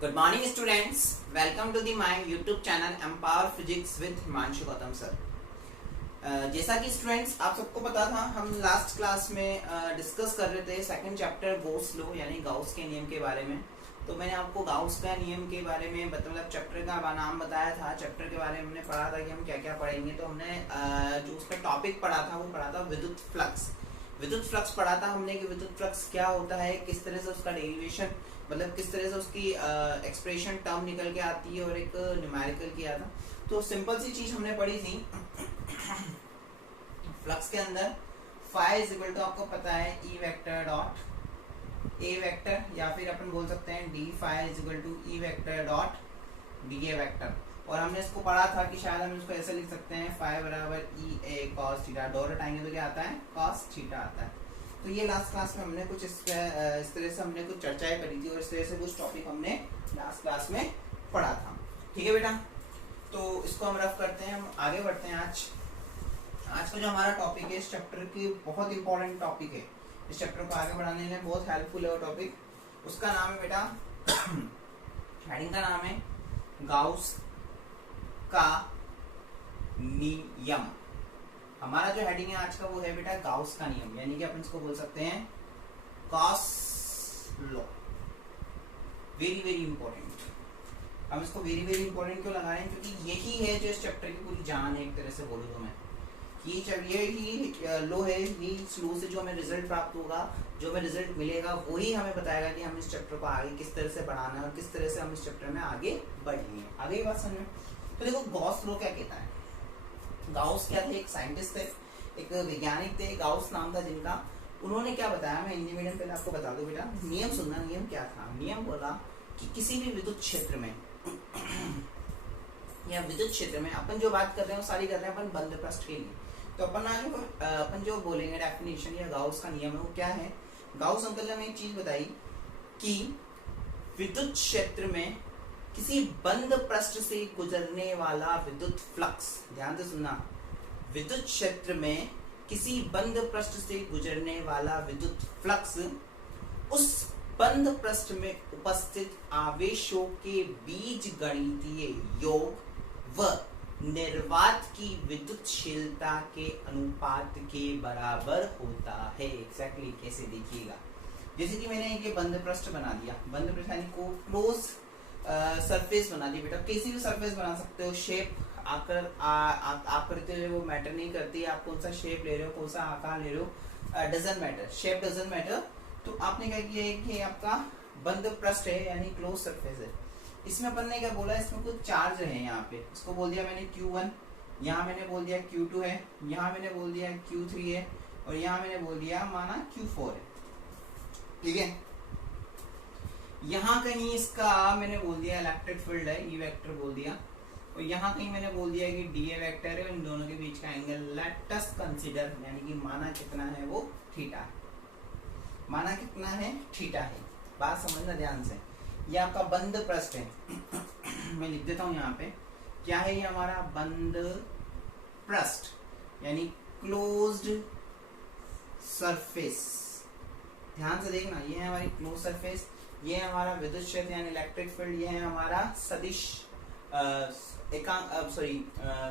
Good morning students, welcome to the my YouTube channel empower physics with Himanshu Gautam sir. जैसा कि students आप सबको पता था, हम लास्ट क्लास में डिस्कस कर रहे थे सेकंड चैप्टर गॉस लॉ यानी गाउस के नियम के बारे में। तो मैंने आपको गाउस का नियम के बारे में मतलब चैप्टर का नाम बताया था। चैप्टर के बारे में हमने पढ़ा था कि हम क्या क्या पढ़ेंगे। तो हमने जो उसका टॉपिक पढ़ा था वो पढ़ा था विद्युत फ्लक्स। विद्युत फ्लक्स पढ़ा था हमने कि विद्युत फ्लक्स क्या होता है, किस तरह से उसका डेरिवेशन मतलब किस तरह से उसकी एक्सप्रेशन टर्म निकल के आती है और एक न्यूमेरिकल किया था। तो सिंपल सी चीज हमने पढ़ी थी फ्लक्स के अंदर फाई इज इक्वल टू आपको पता है E vector dot A vector, या फिर अपन बोल सकते हैं D phi is equal to E vector dot D A vector. और हमने इसको पढ़ा था कि शायद हम इसको ऐसे लिख सकते हैं फाई बराबर ई ए कॉस थीटा, डॉट हटाएंगे तो क्या आता है कॉस थीटा आता है। तो ये लास्ट क्लास में हमने कुछ इस तरह से हमने कुछ चर्चाएं करी थी और इस तरह से कुछ टॉपिक हमने लास्ट क्लास में पढ़ा था। ठीक है बेटा, तो इसको हम रफ करते हैं, हम आगे बढ़ते हैं। आज का जो हमारा टॉपिक है इस चैप्टर की बहुत इंपॉर्टेंट टॉपिक है। इस चैप्टर को आगे बढ़ाने में बहुत हेल्पफुल है वो टॉपिक। उसका नाम है बेटा हेडिंग का नाम है गाउस का नियम। हमारा जो हेडिंग है आज का वो है बेटा गाउस का नियम, यानी कि अपन इसको बोल सकते हैं Gauss law. Very very important. हम इसको वेरी वेरी इंपॉर्टेंट क्यों लगा रहे हैं, क्योंकि यही है जो इस चैप्टर की पूरी जान है। एक तरह से बोलूं तो मैं कि यही लो है, यही स्लो से जो हमें रिजल्ट प्राप्त होगा, जो हमें रिजल्ट मिलेगा वही हमें बताएगा कि हम इस चैप्टर को आगे किस तरह से बढ़ाना है और किस तरह से हम इस चैप्टर में आगे बढ़ेंगे। आगे ये बात समझ में। तो देखो गॉस लॉ क्या कहता है। गाउस क्या थे, एक साइंटिस्ट थे, एक वैज्ञानिक थे, गाउस नाम था जिनका। उन्होंने क्या बताया, मैं हिंदी मीडियम पहले आपको बता दूं बेटा। नियम सुनना, नियम क्या था। नियम बोला कि किसी भी विद्युत क्षेत्र में या विद्युत क्षेत्र में अपन जो बात कर रहे हैं वो सारी कर रहे हैं अपन बंद पृष्ठ के लिए। तो अपन जो बोलेंगे डेफिनेशन या गाउस का नियम है वो क्या है। गाउस अंकल ने हमें एक चीज बताई कि विद्युत क्षेत्र में किसी बंद पृष्ठ से गुजरने वाला विद्युत फ्लक्स, ध्यान से सुनना, विद्युत क्षेत्र में किसी बंद पृष्ठ से गुजरने वाला विद्युत फ्लक्स उस बंद पृष्ठ में उपस्थित आवेशों के बीजगणितीय योग व निर्वात की विद्युतशीलता के अनुपात के बराबर होता है। एग्जैक्टली कैसे देखिएगा, जैसे कि मैंने एक बंद पृष्ठ बना दिया, बंद पृष्ठ यानी को क्लोज सरफेस बना दी बेटा। किसी भी सरफेस बना सकते हो, शेप आकृति वो मैटर नहीं करती, आप कौन सा शेप ले रहे हो, कौन सा आकार ले रहे हो, doesn't matter, shape doesn't matter. तो आपने क्या किया है कि आपका बंद पृष्ठ है यानी क्लोज सरफेस है। इसमें अपन ने क्या बोला, इसमें कुछ चार्ज है यहाँ पे, इसको बोल दिया मैंने Q1, यहाँ मैंने बोल दिया Q2 है, यहाँ मैंने बोल दिया Q3 है और यहाँ मैंने बोल दिया माना Q4 है। ठीक है, यहाँ कहीं इसका मैंने बोल दिया इलेक्ट्रिक फील्ड है, ई वेक्टर बोल दिया, और यहाँ कहीं मैंने बोल दिया कि डी ए वेक्टर है। इन दोनों के बीच का एंगल लेट अस कंसीडर, यानी कि माना कितना है वो थीटा है, माना कितना है थीटा है। बात समझना ध्यान से। ये आपका बंद पृष्ठ है मैं लिख देता हूं यहाँ पे, क्या है ये हमारा बंद पृष्ठ यानी क्लोज्ड सरफेस। ध्यान से देखना, ये है हमारी क्लोज सरफेस, ये है हमारा विद्युत क्षेत्र यानी इलेक्ट्रिक फील्ड, ये है हमारा सदिश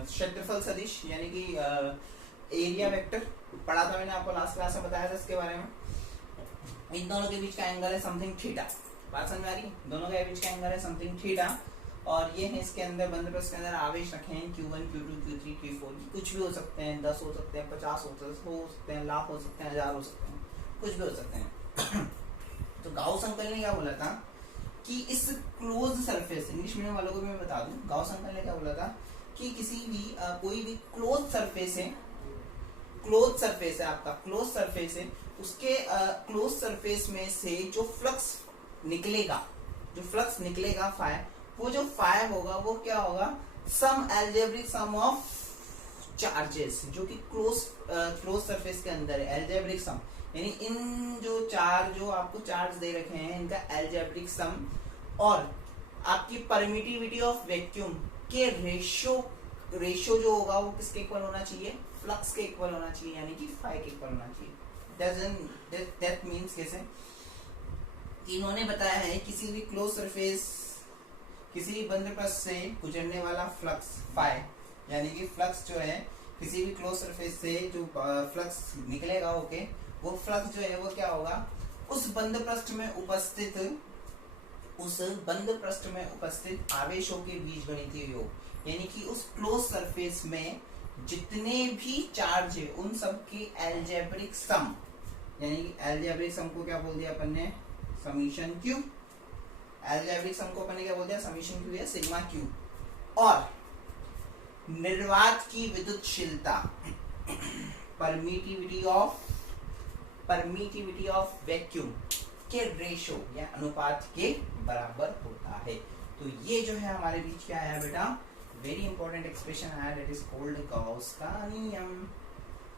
क्षेत्रफल सदिश यानी कि एरिया वेक्टर। पढ़ा था मैंने आपको लास्ट क्लास में, बताया था इसके बारे में। इन दोनों के बीच का एंगल है समथिंग थीटा। बात समझ आ रही, दोनों के बीच का एंगल है समथिंग थीटा। और ये है इसके अंदर बंद पृष्ठ के अंदर आवेश रखे हैं Q1 Q2 Q3 Q4, कुछ भी हो सकते हैं, 10 हो सकते हैं, 50 हो सकते हैं, लाख हो सकते हैं, 1000 हो सकते हैं, कुछ भी हो सकते हैं। तो गाउस अंकल ने क्या बोला था कि इस क्लोज सरफेस, इंग्लिश मीडियम वालों को भी मैं बता दूं, गाउस अंकल ने क्या बोला था कि किसी भी कोई भी क्लोज सरफेस है, क्लोज सरफेस है आपका, क्लोज सरफेस है, उसके क्लोज सरफेस में से जो फ्लक्स निकलेगा फाई, वो जो फाई होगा वो क्या होगा, सम एल्जेब्रिक सम ऑफ चार्जेस जो कि क्लोज सरफेस के अंदर है। एल्जेब्रिक सम यानी इन जो आपको चार्ज दे रखे हैं इनका एल्जेब्रिक सम, और आपकी परमिटिविटी ऑफ वैक्यूम के रेशियो जो होगा वो किसके इक्वल होना चाहिए, फ्लक्स के इक्वल होना चाहिए, यानी कि फाई के इक्वल होना चाहिए। दैट मीन्स कैसे, इन्होंने बताया है किसी भी क्लोज सरफेस किसी भी बंद पृष्ठ से गुजरने वाला फ्लक्स फाई, यानी कि फ्लक्स जो है किसी भी क्लोज सरफेस से जो फ्लक्स निकलेगा ओके, वो फ्लक्स जो है वो क्या होगा, उस बंद पृष्ठ में उपस्थित आवेशों के बीच गणितीय योग, यानी कि उस क्लोज सरफेस में जितने भी चार्ज है उन सब की एल्जेब्रिक सम, यानी कि एल्जेब्रिक सम को क्या बोल दिया अपन ने, समीशन क्यू। एल्जेब्रिक सम को अपन ने क्या बोल दिया, समीशन क्यू या सिग्मा क्यू। और निर्वात की विद्युतशीलता परमिटिविटी ऑफ वैक्यूम के रेशो या अनुपात के बराबर होता है। तो ये जो है हमारे बीच क्या आया बेटा, वेरी इंपॉर्टेंट एक्सप्रेशन आया, दैट इज कॉल्ड गाउस का नियम।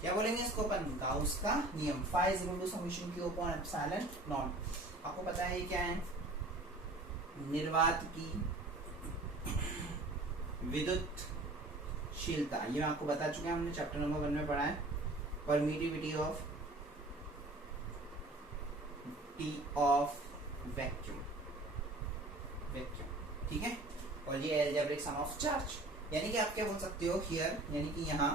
क्या बोलेंगे इसको अपन, गाउस का नियम। Phi is equal to summation Q upon epsilon naught. आपको पता है ये क्या है, निर्वात की विद्युतशीलता, ये मैं आपको बता चुके हैं, हमने चैप्टर नंबर 1 में पढ़ा है। परमिटिविटी ऑफ वैक्यूम, ठीक है। और ये एल्जेब्रिक सम ऑफ चार्ज, यानी कि आप क्या बोल सकते हो हियर, यानी कि यहाँ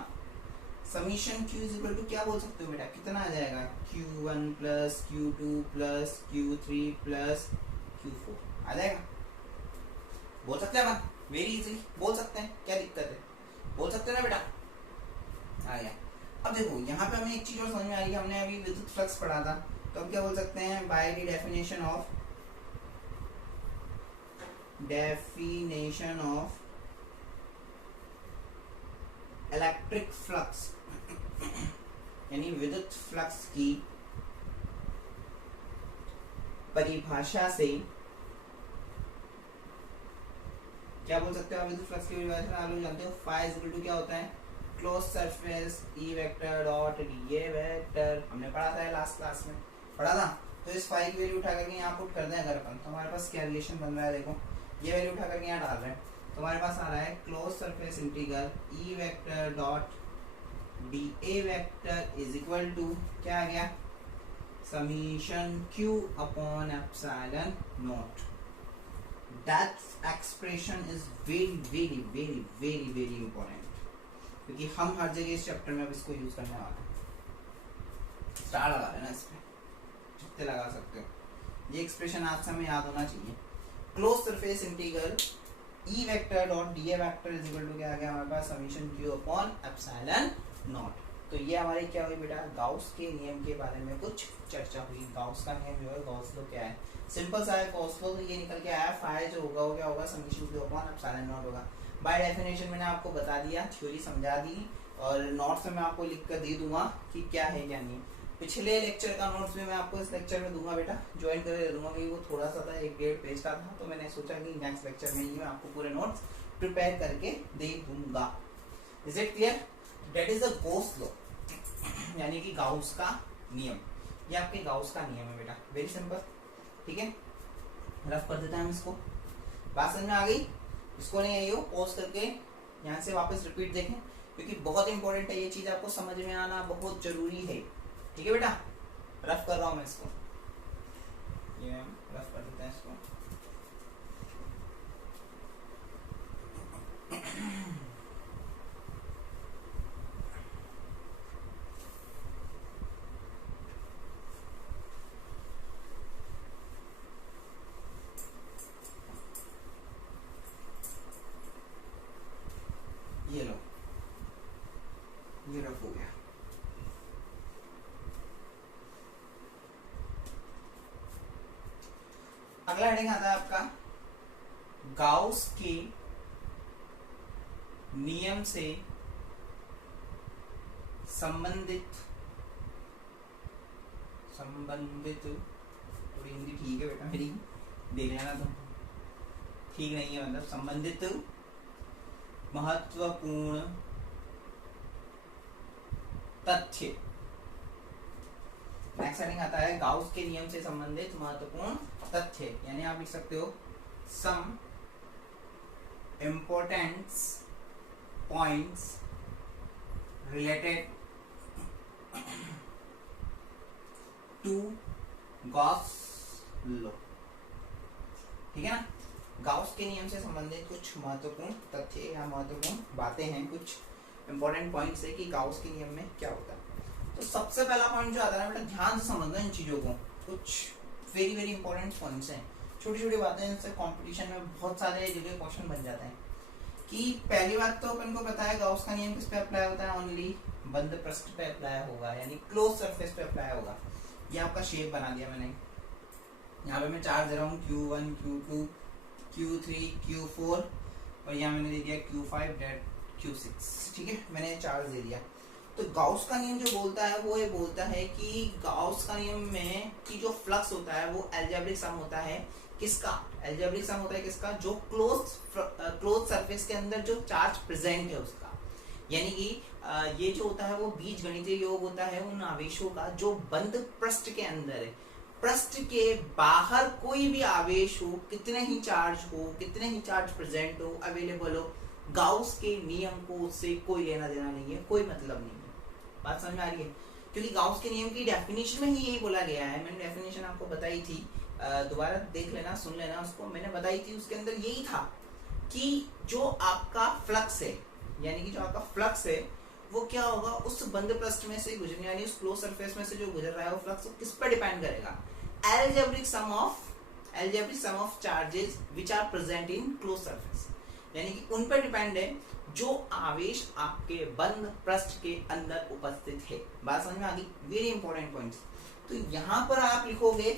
summation q is equal to क्या बोल सकते हो बेटा, कितना आ जाएगा, q1 plus q2 plus q3 plus q4 आ जाएगा। बोल सकते हैं अपन, वेरी इजीली बोल सकते हैं, क्या दिक्कत है, बोल सकते हैं ना बेटा, आ गया। अब देखो यहाँ पे हमें एक चीज और समझ में आ रही है, हमने अभी विद्युत फ्लक्स पढ़ा था, तो अब क्या बोल सकते हैं, by the definition of electric flux, यानी विद्युत फ्लक्स की परिभाषा से क्या बोल सकते हो आप, विद्युत फ्लक्स की परिभाषा आप लोग जानते हो, फाई इज इक्वल टू क्या होता है, close surface E vector dot D A vector, हमने पढ़ा था लास्ट क्लास में पढ़ा था। तो इस फाई की वैल्यू उठा करके यहाँ पुट कर दें अगर अपन, तो हमारे पास क्या रिलेशन बन रहा है, देखो ये वैल्यू उठा करके यहाँ डाल रहे हैं, तो हमारे पास आ रहा है close surface integral E vector dot D A vector is equal to क्या आ गया, summation Q upon epsilon naught. That expression is very very very very very important, क्योंकि हम हर जगह इस चैप्टर में अब इसको यूज करने वाले हैं। स्टार लगा लेना इस पे, जितने लगा सकते हो, ये एक्सप्रेशन आज से हमें याद होना चाहिए। Close surface integral E vector dot D A vector is equal to क्या आ गया हमारे पास, summation Q upon epsilon naught. तो ये हमारे क्या हुई बेटा, गाउस के नियम के बारे में कुछ चर्चा हुई। गाउस का नियम जो है, गाउस लॉ क्या है, सिंपल सा है गाउस लॉ, तो ये निकल के आया, फाई जो होगा वो क्या होगा, summation Q upon epsilon not होगा। बाय डेफिनेशन मैंने आपको बता दिया, थ्योरी समझा दी, और नोट्स में मैं आपको लिख कर दे दूंगा कि क्या है क्या नहीं। पिछले लेक्चर का नोट्स भी मैं आपको इस लेक्चर में दूंगा बेटा, ज्वाइन कर दे दूंगा, क्योंकि वो थोड़ा सा था, 1-1.5 पेज का था, तो मैंने सोचा कि नेक्स्ट लेक्चर में ही मैं आपको पूरे नोट्स प्रिपेयर करके दे दूंगा। Is it clear, that is the Gauss law, यानी कि गाउस का नियम, ये आपके गाउस का नियम है बेटा, वेरी सिंपल, ठीक है। रफ कर देते हैं हम इसको, बात समझ में आ गई, इसको नहीं आई हो पॉज करके यहाँ से वापस रिपीट देखें, क्योंकि बहुत इंपॉर्टेंट है ये चीज, आपको समझ में आना बहुत जरूरी है, ठीक है बेटा। रफ कर रहा हूं मैं इसको, ये रफ कर देते हैं इसको। ये लो, ये रफ हो गया। अगला हेडिंग आता है आपका गाउस के नियम से संबंधित थोड़ी हिंदी ठीक है बेटा मेरी, देख लेना तुम, ठीक नहीं है मतलब, संबंधित महत्वपूर्ण तथ्य। नेक्स्ट हेडिंग आता है गाउस के नियम से संबंधित महत्वपूर्ण तथ्य, यानी आप लिख सकते हो some importance points related to Gauss law, ठीक है ना। गाउस के नियम से संबंधित कुछ महत्वपूर्ण तथ्य या महत्वपूर्ण बातें हैं, कुछ इंपॉर्टेंट पॉइंट्स है कि गाउस के नियम में क्या होता है। तो सबसे पहला पॉइंट जो आता है बेटा, ध्यान से समझना इन चीजों को, कुछ वेरी वेरी इंपॉर्टेंट पॉइंट्स हैं, छोटी छोटी बातें, जिनसे कंपटीशन में बहुत सारे जगह क्वेश्चन बन जाते हैं। कि पहली बात तो अपन को पता है गाउस का नियम किस पे अप्लाई होता है, ओनली बंद पृष्ठ पे अप्लाई होगा, यानी क्लोज सरफेस पे अप्लाई होगा। ये आपका शेप बना दिया मैंने, यहाँ पे मैं चार्ज दे रहा हूँ Q1 Q2 Q3 Q4 और यहाँ मैंने दे दिया Q5 Q6, ठीक है, मैंने चार्ज दे दिया। तो गाउस का नियम जो बोलता है वो ये बोलता है कि गाउस का नियम में कि जो फ्लक्स होता है वो अलजेब्रिक सम होता है, किसका, अलजेब्रिक सम होता है किसका, जो क्लोज सरफेस के अंदर जो चार्ज प्रेजेंट है उसका। यानी कि ये जो होता है वो बीजगणितीय योग होता है उन आवेशों का जो बंद पृष्ठ के अंदर है। पृष्ठ के बाहर कोई भी आवेश हो, कितने ही चार्ज हो, कितने ही चार्ज प्रेजेंट हो, अवेलेबल हो, गाउस के नियम को उससे कोई लेना देना नहीं है, कोई मतलब नहीं है। बात समझ में आ रही है? क्योंकि गाउस के नियम की डेफिनेशन में ही यही बोला गया है, मैंने डेफिनेशन आपको बताई थी, दोबारा देख लेना, सुन लेना उसको, मैंने बताई थी। उसके अंदर यही था कि जो आपका फ्लक्स है, यानी कि जो आपका फ्लक्स है वो क्या होगा, उस बंद पृष्ठ में से गुजरने, यानी उस क्लोज सरफेस में से जो गुजर रहा है वो फ्लक्स किस पर डिपेंड करेगा, algebraic sum of charges which are present in closed surface, यानी कि उन पर डिपेंड है जो आवेश आपके बंद पृष्ठ के अंदर उपस्थित है। बात समझ में आ गई? Very important points. तो यहां पर आप लिखोगे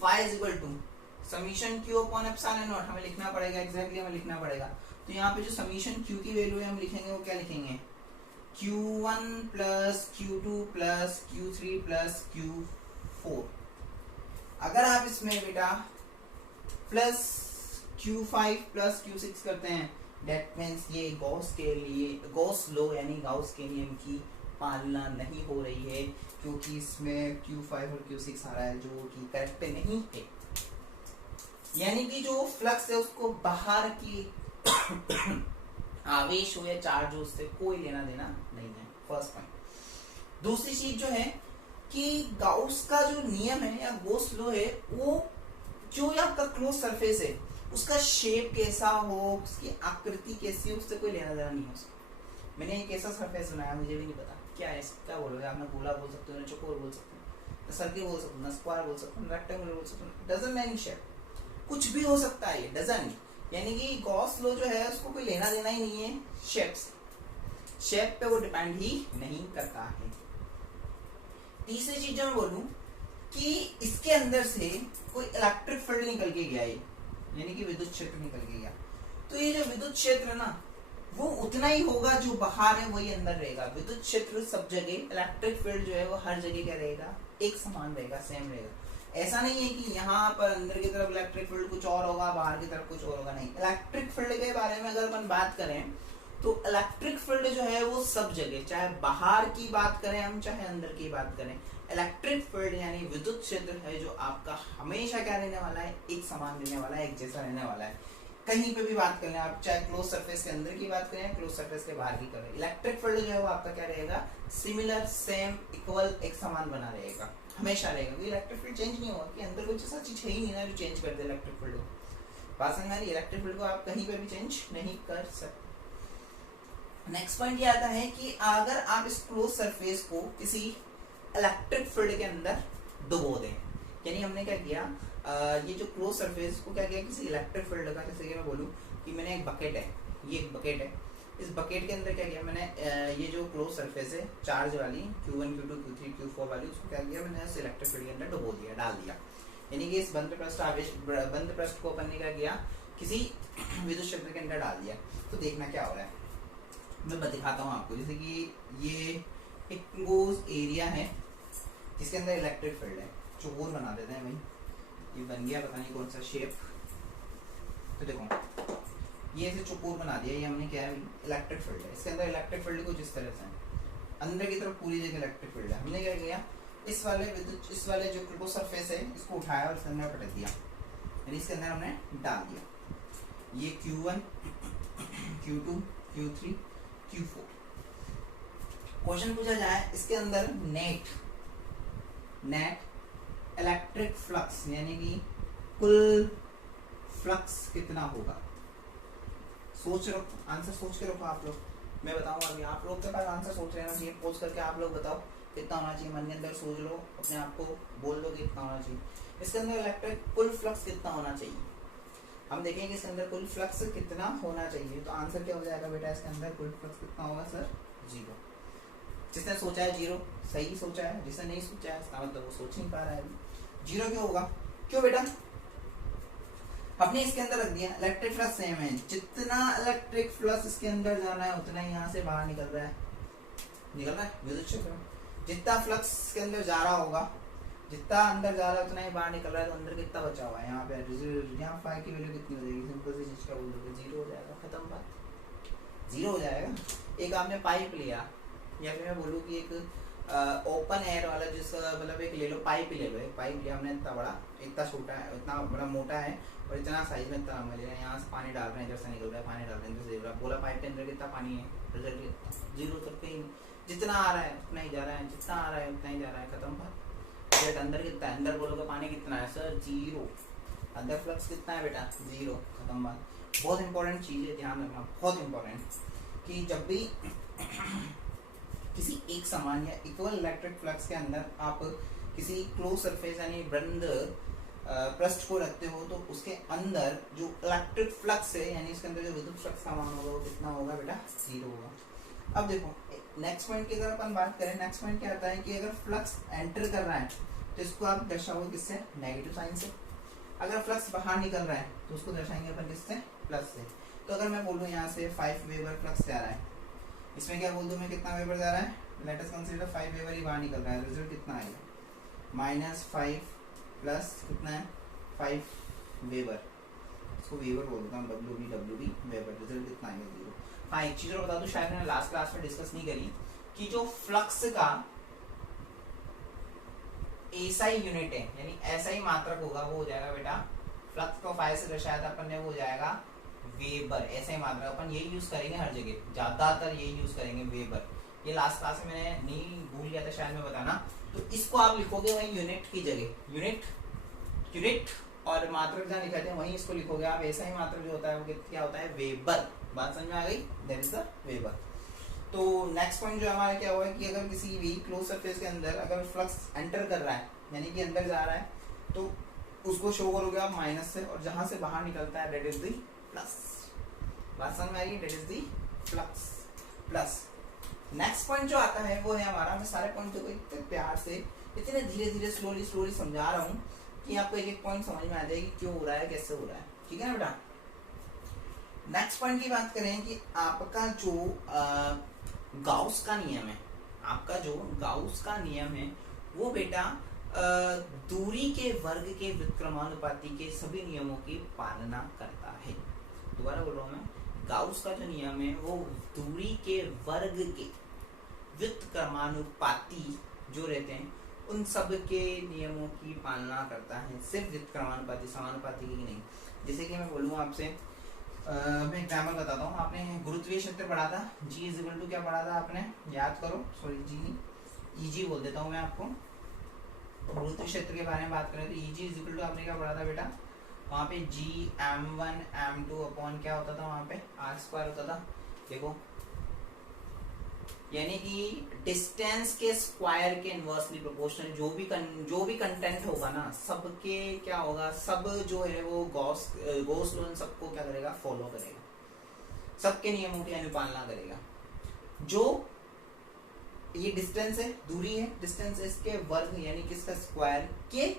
phi is equal to summation q upon epsilon not, हमें लिखना पड़ेगा, एग्जैक्टली हमें लिखना पड़ेगा। तो यहाँ पे जो समीशन q की वैल्यू है हम लिखेंगे, वो क्या लिखेंगे, q1 plus q2 plus q3 plus q4। अगर आप इसमें बेटा प्लस Q5 प्लस Q6 करते हैं, डेट मीन्स ये गॉस के लिए, गॉस लॉ यानी गाउस के नियम की पालना नहीं हो रही है, क्योंकि इसमें Q5 और Q6 आ रहा है जो कि करेक्ट नहीं है। यानी कि जो फ्लक्स है उसको बाहर की आवेश हो या चार्ज हो उससे कोई लेना देना नहीं है, फर्स्ट पॉइंट। दूसरी चीज जो है कि गाउस का जो नियम है या गॉस लॉ है, वो जो आपका क्लोज सरफेस है उसका शेप कैसा हो, उसकी आकृति कैसी हो, उससे कोई लेना देना नहीं हो उसका। मैंने एक ऐसा सरफेस बनाया, मुझे भी नहीं पता क्या है, क्या बोलोगे आप, ना गोला बोल सकते हो, ना चौकोर बोल सकते हो, ना सर्किल बोल सकते हो, ना स्क्वायर बोल सकते हो, ना रेक्टेंगुलर बोल सकते हो, डजंट मैनी शेप, कुछ भी हो सकता है ये, डजंट। यानी कि गॉस लॉ जो है उसको कोई लेना देना ही नहीं है शेप से, शेप पे वो डिपेंड ही नहीं करता है। तीसरी चीज जो मैं बोलूं कि इसके अंदर से कोई इलेक्ट्रिक फील्ड निकल के गया है, यानी कि विद्युत क्षेत्र निकल के गया, तो ये जो विद्युत क्षेत्र है ना वो उतना ही होगा, जो बाहर है वही अंदर रहेगा। विद्युत क्षेत्र सब जगह, इलेक्ट्रिक फील्ड जो है वो हर जगह क्या रहेगा, एक समान रहेगा, सेम रहेगा। ऐसा नहीं है कि यहाँ पर अंदर की तरफ इलेक्ट्रिक फील्ड कुछ और होगा, बाहर की तरफ कुछ और होगा, नहीं। इलेक्ट्रिक फील्ड के बारे में अगर अपन बात करें तो इलेक्ट्रिक फील्ड जो है वो सब जगह, चाहे बाहर की बात करें हम, चाहे अंदर की बात करें, इलेक्ट्रिक फील्ड यानी विद्युत क्षेत्र है जो आपका हमेशा क्या रहने वाला है, एक समान रहने वाला है, एक जैसा रहने वाला है। कहीं पे भी बात करें आप, चाहे क्लोज सरफेस के अंदर की बात करें, क्लोज सरफेस के बाहर की करें, इलेक्ट्रिक फील्ड जो है वो आपका क्या रहेगा, सिमिलर, सेम, इक्वल, एक समान बना रहेगा, हमेशा रहेगा। इलेक्ट्रिक फील्ड चेंज नहीं होगा, कि अंदर कुछ ऐसा चीज है ही नहीं ना जो चेंज कर दे इलेक्ट्रिक फील्ड को। बात समझ में आ रही है? इलेक्ट्रिक फील्ड को आप कहीं पे भी चेंज नहीं कर सकते। नेक्स्ट पॉइंट ये आता है कि अगर आप इस क्लोज सरफेस को किसी इलेक्ट्रिक फील्ड के अंदर डुबो दें, यानी हमने क्या किया, ये जो क्लोज सरफेस को क्या किया, किसी इलेक्ट्रिक फील्ड का, जैसे कि मैं बोलूं कि मैंने एक बकेट है, ये एक बकेट है, इस बकेट के अंदर क्या किया मैंने, ये जो क्लोज सरफेस है चार्ज वाली Q1 Q2 Q3 Q4 वाली, उसको क्या किया मैंने इस इलेक्ट्रिक फील्ड के अंदर डुबो दिया, डाल दिया। यानी कि इस बंद पृष्ठ आवेश, बंद पृष्ठ को अपन ने क्या किया, किसी विद्युत क्षेत्र के अंदर डाल दिया। तो देखना क्या हो रहा है, मैं दिखाता हूँ आपको। जैसे कि ये एक क्लोज एरिया है जिसके अंदर इलेक्ट्रिक फील्ड है, चौकोर बना देते हैं भाई, ये बन गया पता नहीं कौन सा शेप। तो देखो ये ऐसे चौकोर बना दिया, ये हमने क्या है, इलेक्ट्रिक फील्ड है, इसके अंदर इलेक्ट्रिक फील्ड कुछ इस तरह से है, अंदर की तरफ पूरी जगह इलेक्ट्रिक फील्ड है। हमने क्या किया, इस वाले जो क्लोज सरफेस है इसको उठाया और इसके अंदर पटक दिया, यानी इसके अंदर हमने डाल दिया। ये Q1 Q2 Q3 Q4। Question पूछा जाए इसके अंदर नेट इलेक्ट्रिक फ्लक्स यानी कि कुल फ्लक्स कितना होगा? सोच रखो, आंसर सोच के रखो आप लोग, मैं बताऊंगा अभी। आप लोग के पास आंसर सोच रहना चाहिए, पोज करके आप लोग बताओ कितना होना चाहिए। मन के अंदर सोच लो, अपने आप को बोल दो कि कितना होना चाहिए। इसके अंदर इलेक्ट्रिक कुल फ्लक्स कितना होना चाहिए? हम देखेंगे इसके अंदर कुल फ्लक्स कितना होना चाहिए। तो आंसर क्या हो जाएगा बेटा इसके अंदर? कुल फ्लक्स कितना होगा सर? 0। जिसने सोचा है 0 सही सोचा है, जिसने नहीं सोचा है इसका मतलब वो सोच नहीं पा रहा है अभी। 0 क्यों होगा? क्यों बेटा? हमने इसके अंदर रख दिया इलेक्ट्रिक फ्लक्स सेम है, जितना इलेक्ट्रिक फ्लक्स इसके अंदर जाना है उतना ही यहाँ से बाहर निकल रहा है, विद्युत क्षेत्र। जितना फ्लक्स के अंदर जा रहा होगा, जितना अंदर जा रहा है उतना ही बाहर निकल रहा है, तो अंदर कितना बचा हुआ है? यहाँ पे यहाँ फाई की वैल्यू कितनी हो जाएगी? सिंपल सी चीज का बोल दोगे 0 हो जाएगा, खत्म बात, 0 हो जाएगा। एक आपने पाइप लिया, या फिर मैं बोलूँ कि एक ओपन एयर वाला, जिसका मतलब एक ले लो, पाइप ही ले लो, एक पाइप लिया हमने, इतना बड़ा, इतना छोटा है, इतना बड़ा मोटा है और इतना साइज में इतना लंबा ले रहे हैं। यहाँ से पानी डाल रहे हैं, इधर से निकल रहा है, पानी डाल रहे हैं, इधर से निकल रहा है। बोला पाइप के अंदर कितना पानी है? रिजल्ट 0 तक कहीं, जितना आ रहा है उतना ही जा रहा है, जितना आ रहा है उतना ही जा रहा है, खत्म बात। रिजल्ट अंदर कितना है? अंदर बोलोगे पानी कितना है सर? 0। अंदर फ्लक्स कितना है बेटा? 0, खत्म बात। बहुत इंपॉर्टेंट चीज़ है, ध्यान रखना, बहुत इंपॉर्टेंट, कि जब भी किसी एक समान या इक्वल इलेक्ट्रिक फ्लक्स के अंदर आप किसी क्लोज सरफेस यानी बंद पृष्ठ को रखते हो, तो उसके अंदर जो इलेक्ट्रिक फ्लक्स है, यानी इसके अंदर जो विद्युत फ्लक्स का मान होगा वो कितना होगा बेटा? 0 होगा। अब देखो नेक्स्ट पॉइंट की अगर अपन बात करें, नेक्स्ट पॉइंट क्या आता है कि अगर फ्लक्स एंटर कर रहा है तो इसको आप दर्शाओगे किससे? नेगेटिव साइन से। अगर फ्लक्स बाहर निकल रहा है तो उसको दर्शाएंगे अपन किससे? प्लस से। तो अगर मैं बोलूँ यहाँ से 5 वेबर फ्लक्स जा रहा है, इसमें क्या बोल दूँ मैं? कितना वेबर जा रहा है? लेट अस कंसीडर 5 वेबर ही बाहर निकल रहा है, रिजल्ट कितना आएगा? -5 प्लस कितना है? 5 वेबर, इसको वेबर बोल देता हूँ, WB वेबर, रिजल्ट कितना आएगा? 0। हाँ, एक चीज और बता दूं, शायद मैंने लास्ट क्लास में डिस्कस नहीं करी, कि जो फ्लक्स का एसआई यूनिट है, यानी एसआई मात्रक होगा, वो हो जाएगा बेटा, फ्लक्स को फाइ से दर्शाया था अपन ने, वो हो जाएगा वेबर। एसआई मात्रक अपन यही यूज करेंगे हर जगह, ज्यादातर यही यूज करेंगे, वेबर। ये लास्ट क्लास में मैंने नहीं, भूल गया था शायद मैं बताना। तो इसको आप लिखोगे वही यूनिट की जगह, यूनिट और मात्रक जहाँ लिखा थे वहीं इसको लिखोगे आप। एसआई मात्रक जो होता है वो क्या होता है? वेबर। बात समझ में आ गई? That is the weber. तो नेक्स्ट पॉइंट जो हमारा क्या हुआ है कि अगर किसी भी क्लोज सरफेस के अंदर अगर फ्लक्स एंटर कर रहा है, यानी कि अंदर जा रहा है, तो उसको शो करोगे आप माइनस से, और जहां से बाहर निकलता है दैट इज द प्लस। बात समझ में आ गई? That is the flux plus. Next point जो आता है वो है हमारा, मैं सारे पॉइंट को इतने प्यार से, इतने धीरे धीरे स्लोली समझा रहा हूँ कि आपको एक एक पॉइंट समझ में आ जाएगी क्यों हो रहा है, कैसे हो रहा है, ठीक है ना बेटा। नेक्स्ट पॉइंट की बात करें कि आपका जो गाउस का नियम है, आपका जो गाउस का नियम है वो बेटा दूरी के वर्ग के व्युत्क्रमानुपाती के सभी नियमों की पालना करता है। दोबारा बोल रहा हूँ मैं, गाउस का जो नियम है वो दूरी के वर्ग के व्युत्क्रमानुपाती जो रहते हैं उन सब के नियमों की पालना करता है, सिर्फ व्युत्क्रमानुपाती, समानुपाती की नहीं। जैसे कि मैं बोलूँ आपसे, मैं एग्जाम्पल बताता हूँ। आपने गुरुत्वीय क्षेत्र पढ़ा था, G इज इक्वल टू क्या पढ़ा था आपने? याद करो, सॉरी G नहीं, EG बोल देता हूँ मैं आपको। गुरुत्वीय क्षेत्र के बारे में बात करें तो EG इज इक्वल टू आपने क्या पढ़ा था बेटा? वहाँ पे G m1 m2 अपॉन क्या होता था? वहाँ पे r² होता था। देखो, यानी कि डिस्टेंस के स्क्वायर के इनवर्सली प्रोपोर्शनल जो भी कंटेंट होगा ना, सबके क्या होगा, सब जो है वो गॉस लॉ सबको क्या करेगा? फॉलो करेगा, सबके नियमों की अनुपालना करेगा। जो ये डिस्टेंस है, दूरी है, डिस्टेंस इसके वर्ग यानी किसका? स्क्वायर के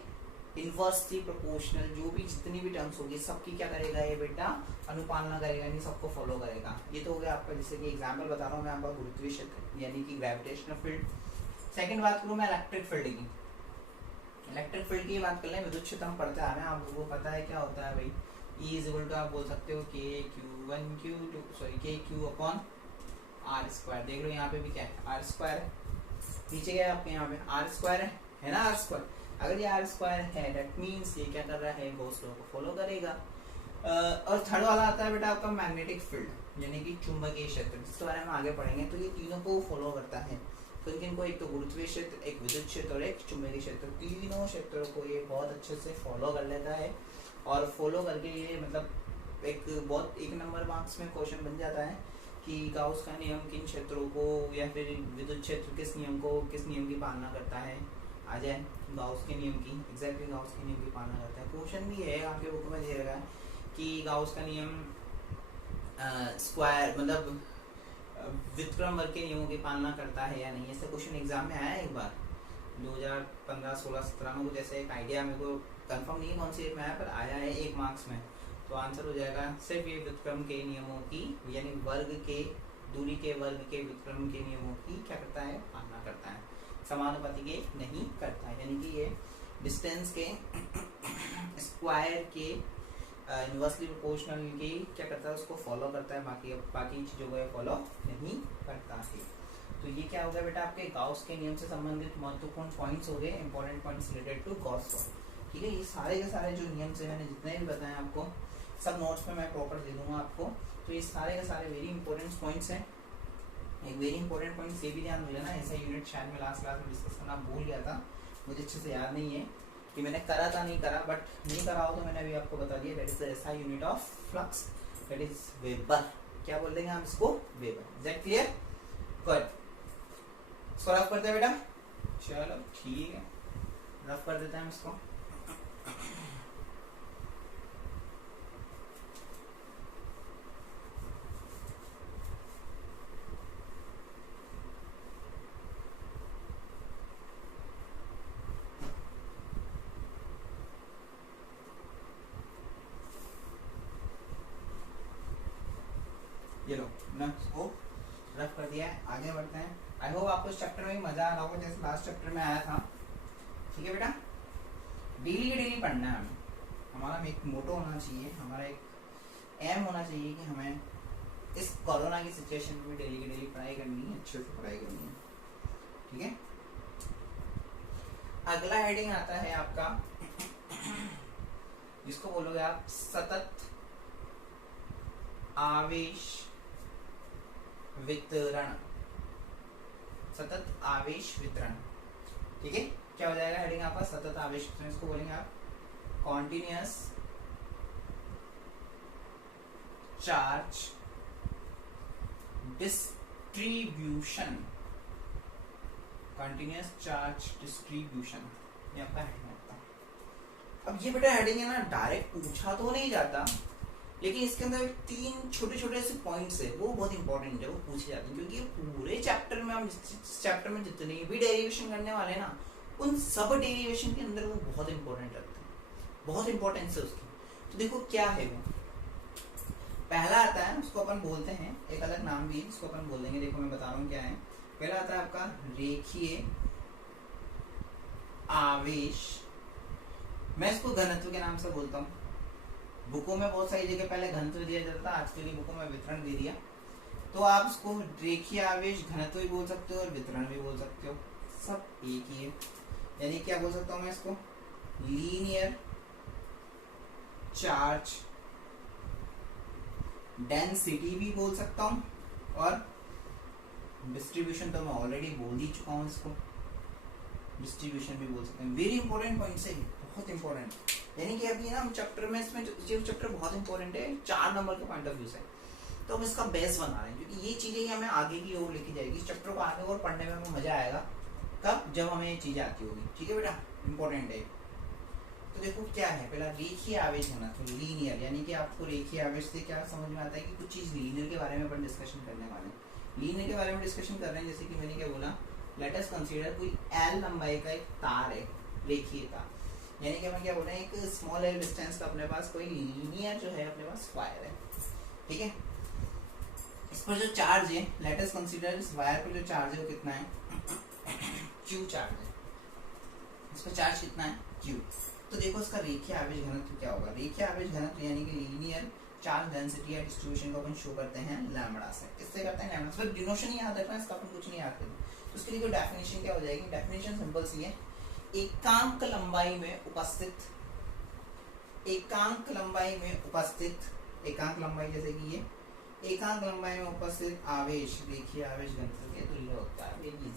इनवर्सली प्रोपोर्शनल, जो भी जितनी भी टर्म्स होगी सबकी क्या करेगा ये बेटा? अनुपालना करेगा, यानी सबको फॉलो करेगा। ये तो हो गया आपका, जैसे कि एग्जांपल बता रहा हूँ मैं आपका, गुरुत्वीय क्षेत्र यानी कि ग्रेविटेशनल फील्ड। सेकंड बात करूँ मैं इलेक्ट्रिक फील्ड की। इलेक्ट्रिक फील्ड की बात कर लें, विद्युत क्षेत्र हम पढ़ते आ रहे हैं, आप लोगों को पता है क्या होता है भाई? E इज इक्वल टू आप बोल सकते हो KQ अपॉन r²। देख लो यहाँ पे भी क्या है? r² है। नीचे क्या है आपके? यहाँ पे r² है ना, r²। अगर ये r² है दैट मीन्स ये क्या कर रहा है? गॉस लॉ को फॉलो करेगा। और थर्ड वाला आता है बेटा आपका मैग्नेटिक फील्ड, यानी कि चुंबकीय क्षेत्र, जिसके बारे में आगे पढ़ेंगे। तो ये तीनों को फॉलो करता है। तो इनको एक तो गुरुत्वीय क्षेत्र, एक विद्युत क्षेत्र और एक चुंबकीय क्षेत्र, तीनों क्षेत्रों को ये बहुत अच्छे से फॉलो कर लेता है। और फॉलो करके ये मतलब एक बहुत 1 नंबर मार्क्स में क्वेश्चन बन जाता है कि गाउस का नियम किन क्षेत्रों को या फिर विद्युत क्षेत्र किस नियम की पालना करता है। आ जाए गाउस के नियम की, एग्जैक्टली गाउस के नियम की पालना करता है। क्वेश्चन भी है आपके बुक में दे रखा है कि गाउस का नियम स्क्वायर मतलब व्युत्क्रम वर्ग के नियमों की पालना करता है या नहीं। ऐसा क्वेश्चन एग्जाम में आया एक बार 2015, 16, 17 में कुछ ऐसे एक आइडिया, मेरे को कंफर्म नहीं कौन सी में आया पर आया है 1 मार्क्स में। तो आंसर हो जाएगा सिर्फ ये व्युत्क्रम के नियमों की यानी वर्ग के दूरी के वर्ग के व्युत्क्रम के नियमों की क्या करता है, पालना करता है, समानुपाती के नहीं करता है। यानी कि ये डिस्टेंस के स्क्वायर के इनवर्सली प्रोपोर्शनल की क्या करता है, उसको फॉलो करता है, बाकी चीज़ों को फॉलो नहीं करता है। तो ये क्या हो गया बेटा आपके गाउस के नियम से संबंधित महत्वपूर्ण पॉइंट्स हो गए, important points related to Gauss law. ठीक है, ये सारे के सारे जो नियम से मैंने जितने भी बताए आपको सब नोट्स में मैं प्रॉपर दे दूंगा आपको। तो ये सारे के सारे वेरी इंपॉर्टेंट पॉइंट्स हैं। एक वेरी इंपॉर्टेंट पॉइंट ये भी ध्यान मिला ना, ऐसा यूनिट शायद मैं लास्ट क्लास में डिस्कस करना भूल गया था, मुझे अच्छे से याद नहीं है कि मैंने करा था नहीं करा, बट नहीं करा हो तो मैंने अभी आपको बता दिया। That is the SI unit of flux, that is weber. क्या बोल देंगे हम इसको, weber. Is that clear? Good. इसको रफ करते हैं बेटा, चलो ठीक है रफ कर देते हैं हम इसको। ये लो ना, इसको रफ कर दिया है, आगे बढ़ते हैं। आई होप आपको इस चैप्टर में मजा आ रहा होगा जैसे लास्ट चैप्टर में आया था। ठीक है बेटा, डेली के डेली पढ़ना है हमें, हमारा एक मोटो होना चाहिए, हमारा एक एम होना चाहिए कि हमें इस कोरोना की सिचुएशन में डेली की डेली पढ़ाई करनी है, अच्छे से पढ़ाई करनी है। ठीक है, अगला हेडिंग आता है आपका जिसको बोलोगे आप सतत आवेश वितरण, सतत आवेश वितरण। ठीक है, क्या हो जाएगा हेडिंग आपका, सतत आवेश वितरण। इसको बोलेंगे आप continuous charge distribution, continuous charge distribution, ये आपका हेडिंग आपका। अब ये बेटा हेडिंग है ना, डायरेक्ट पूछा तो नहीं जाता, लेकिन इसके अंदर 3 छोटे छोटे ऐसे पॉइंट्स है, वो बहुत इंपॉर्टेंट है, वो पूछे जाते हैं। क्योंकि पूरे चैप्टर में हम चैप्टर में जितने भी डेरिवेशन करने वाले हैं ना, उन सब डेरिवेशन के अंदर वो बहुत इंपॉर्टेंट रहते हैं, बहुत इंपॉर्टेंस है उसकी। तो देखो क्या है वो, पहला आता है उसको अपन बोलते हैं, एक अलग नाम भी है उसको अपन बोल देंगे। देखो मैं बता रहा हूँ क्या है। पहला आता है आपका रेखीय आवेश, मैं इसको घनत्व के नाम से बोलता हूँ। बुकों में बहुत सारी जगह पहले घनत्व दिया जाता था, आजकल की बुकों में वितरण दे दिया। तो आप इसको रेखीय आवेश घनत्व भी बोल सकते हो और वितरण भी बोल सकते हो, सब एक ही है। यानी क्या बोल सकता हूँ मैं इसको, लीनियर चार्ज डेंसिटी भी बोल सकता हूँ, और डिस्ट्रीब्यूशन तो मैं ऑलरेडी बोल ही चुका हूँ, इसको डिस्ट्रीब्यूशन भी बोल सकते हैं। वेरी इंपॉर्टेंट पॉइंट है, बहुत इंपॉर्टेंट। यानी कि अभी ना हम चैप्टर में इसमें जो चैप्टर बहुत इंपॉर्टेंट है 4 नंबर के पॉइंट ऑफ व्यू से, तो हम इसका बेस बना रहे हैं, क्योंकि ये चीजें हमें आगे की ओर लेके जाएगी। इस चैप्टर को आगे और पढ़ने में हमें मजा आएगा कब, जब हमें ये चीजें आती होगी। ठीक है बेटा, इंपॉर्टेंट है। तो देखो क्या है, पहला रेखीय आवेश होना चाहिए, लीनियर। यानी कि आपको रेखीय आवेश से क्या समझ में आता है कि कुछ चीज लीनियर के बारे में अपन डिस्कशन करने वाले हैं। लीनियर के बारे में डिस्कशन कर रहे हैं, जैसे कि मैंने क्या बोला, लेट अस कंसीडर कोई एल लंबाई का एक तार है, रेखीय तार। यानी कि हम क्या बोल रहे हैं, एक स्मॉल एल डिस्टेंस का अपने पास कोई लीनियर जो है अपने पास वायर है। ठीक है, इस पर जो चार्ज है, लेट अस कंसीडर इस वायर पर जो चार्ज है वो कितना है, Q चार्ज है। इस पर चार्ज कितना है, Q। तो देखो इसका रेखीय आवेश घनत्व क्या होगा। रेखीय आवेश घनत्व यानी कि लीनियर चार्ज डेंसिटी या डिस्ट्रीब्यूशन को अपन शो करते हैं लैम्बडा से। किससे करते हैं, लैम्बडा से। सिर्फ डिनोशन याद रखना, इसका अपन कुछ नहीं याद करना। तो उसके लिए डेफिनेशन क्या हो जाएगी, डेफिनेशन सिंपल सी है, एकांक लंबाई में उपस्थित, एकांक लंबाई में उपस्थित, एकांक लंबाई जैसे कि ये एकांक लंबाई में उपस्थित आवेश रेखीय आवेश घनत्व के तुल्य होता है। ये इजी,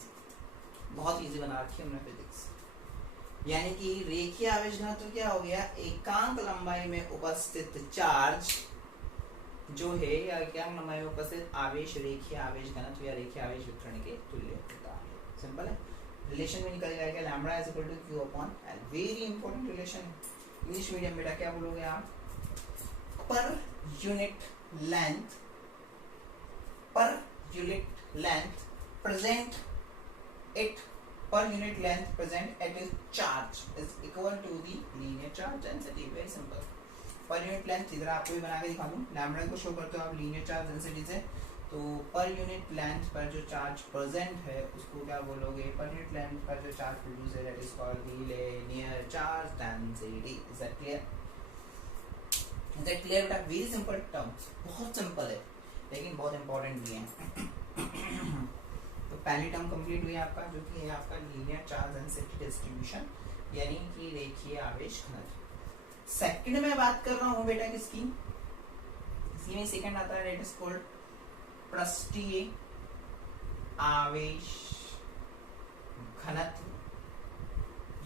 बहुत इजी बना रखी है हमने फिजिक्स। यानी कि रेखीय आवेश घनत्व क्या हो गया, एकांक लंबाई में उपस्थित चार्ज जो है या एकांक लंबाई में उपस्थित आवेश रेखीय आवेश घनत्व या रेखीय आवेश वितरण के तुल्य होता है। सिंपल है, रिलेशन में निकल जाएगा lambda is equal to Q upon L. Very important relation. English medium बेटा क्या बोलोगे आप, पर unit length present it per unit length present at its charge is equal to the linear charge density. Very simple. पर unit length इधर आपको भी बना के दिखा दूं, लैम्बडा को शो करते हो आप लीनियर चार्ज डेंसिटी से, तो पर यूनिट लेंथ पर जो चार्ज प्रेजेंट है उसको क्या बोलोगे, पर यूनिट लेंथ पर जो चार्ज प्रोड्यूस है that is called the linear charge density. Is that clear? Is that clear बेटा? वेरी सिंपल टर्म्स, बहुत सिंपल है लेकिन बहुत इंपॉर्टेंट भी है। तो पहली टर्म कंप्लीट हुई आपका, जो कि है आपका लीनियर चार्ज डेंसिटी डिस्ट्रीब्यूशन यानी कि रेखीय आवेश घनत्व। सेकंड में बात कर रहा हूं बेटा किसकी, इसी में सेकंड आता है, इट इज कॉल्ड पृष्ठीय आवेश घनत्व,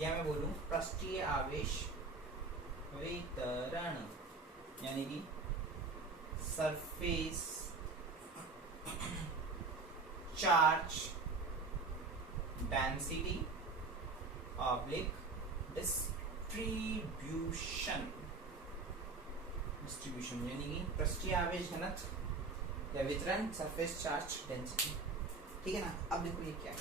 या मैं बोलूं पृष्ठीय आवेश वितरण यानी कि surface charge density oblique distribution यानी कि पृष्ठीय आवेश घनत्व या वितरण सरफेस चार्ज डेंसिटी। ठीक है ना? अब देखो ये क्या है,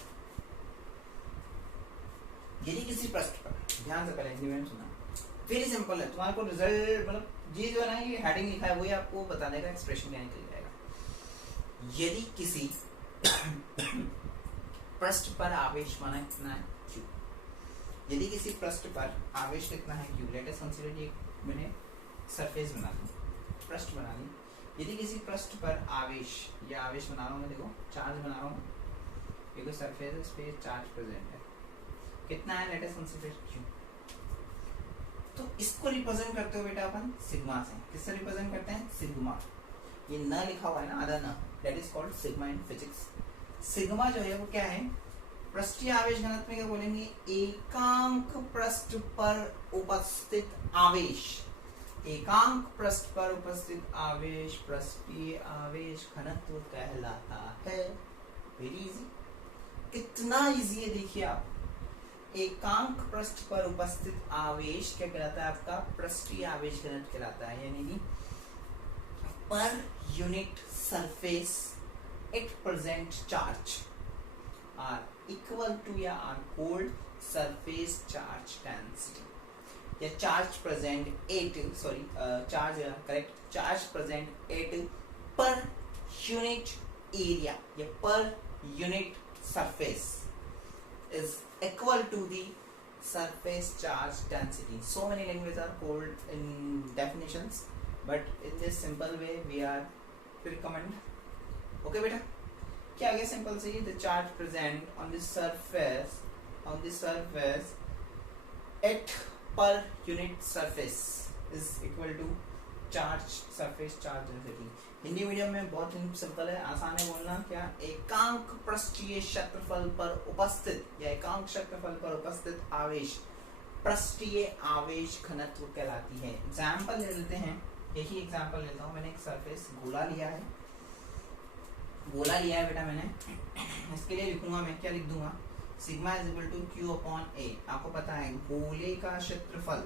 यदि किसी पृष्ठ पर, ध्यान से पहले हिंदी में सुना, वेरी सिंपल है, तुम्हारे को रिजल्ट मतलब ये जो है ना, ये हेडिंग लिखा है वही आपको बताने का एक्सप्रेशन क्या निकल जाएगा। यदि किसी पृष्ठ पर आवेश माना कितना है Q, यदि किसी पृष्ठ पर आवेश कितना है Q, लेट अस कंसीडर ये मैंने सरफेस बना ली, पृष्ठ बना ली, यदि किसी पृष्ठ पर आवेश या आवेश बना रहा हूँ मैं, देखो चार्ज बना रहा हूँ, एक सरफेस है, इस पे चार्ज प्रेजेंट है, कितना है, लेट अस कंसीडर Q। तो इसको रिप्रेजेंट करते हो बेटा अपन सिग्मा से, किससे रिप्रेजेंट करते हैं, सिग्मा, ये न लिखा हुआ है ना, आधा न, that is called sigma in physics. Sigma जो है वो क्या है, पृष्ठीय आवेश घनत्व में क्या बोलेंगे, एकांक पृष्ठ पर उपस्थित आवेश, एकांक पृष्ठ पर उपस्थित आवेश पृष्ठीय आवेश घनत्व कहलाता है। वेरी इजी, कितना इजी है देखिए आप, एकांक पृष्ठ पर उपस्थित आवेश क्या कहलाता है आपका, पृष्ठीय आवेश घनत्व कहलाता है, यानी कि per unit surface it present charge are equal to या are called surface charge density, या charge present at, sorry charge correct, charge present at per unit area या per unit surface is equal to the surface charge density. So many languages are called in definitions, but in this simple way we are recommend. Okay beta, क्या आ गया simple से, the charge present on the surface at per unit surface is equal to charge surface charge density. Hindi medium में बहुत simple है, आसान है बोलना, क्या, एकांक पृष्ठीय क्षेत्रफल पर उपस्थित या एकांक क्षेत्रफल पर उपस्थित आवेश पृष्ठीय आवेश घनत्व कहलाती है। एग्जाम्पल ले लेते हैं, यही एग्जाम्पल लेता हूँ, मैंने एक सरफेस गोला लिया है बेटा मैंने, इसके लिए लिखूंगा मैं, क्या लिख दूंगा, sigma is equal to Q upon A. आपको पता है गोले का क्षेत्रफल,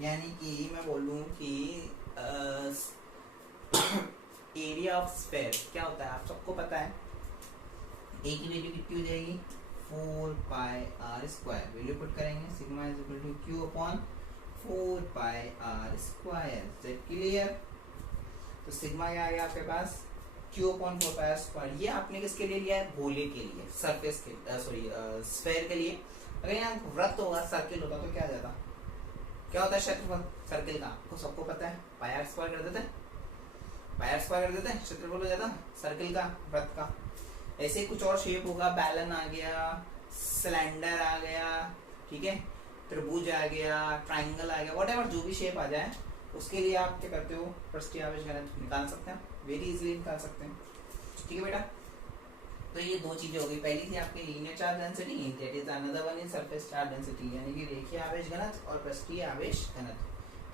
यानी कि मैं बोलूं कि एरिया ऑफ स्फीयर क्या होता है, आप सबको पता है, ए की वैल्यू कितनी हो जाएगी, 4 pi r square, value put करेंगे, sigma is equal to Q upon 4 pi r square. Is it clear? तो सिग्मा क्या आ गया आपके पास, q upon 4 pi r square. ये आपने किसके लिए लिया है, गोले के लिए, सरफेस के, सॉरी स्फीयर के लिए। अगर यहाँ वृत्त होगा, सर्किल होगा, तो क्या आ जाता, क्या होता है क्षेत्रफल सर्किल का, आपको सबको पता है, पाई आर स्क्वायर कर देते हैं, क्षेत्रफल हो जाता सर्किल का, वृत्त का। ऐसे कुछ और शेप होगा, बैलन आ गया, सिलेंडर आ गया, ठीक है, त्रिभुज आ गया, ट्राइंगल आ गया, व्हाटएवर जो भी शेप आ जाए उसके लिए आप क्या करते हो, पृष्ठीय आवेश घनत्व निकाल सकते हैं, वेरी इजीली निकाल सकते हैं। ठीक है बेटा, तो ये दो चीजें हो गई। पहली थी आपकी linear charge density, that is another one is surface charge density, यानी कि रेखीय आवेश घनत्व और पृष्ठीय आवेश घनत्व।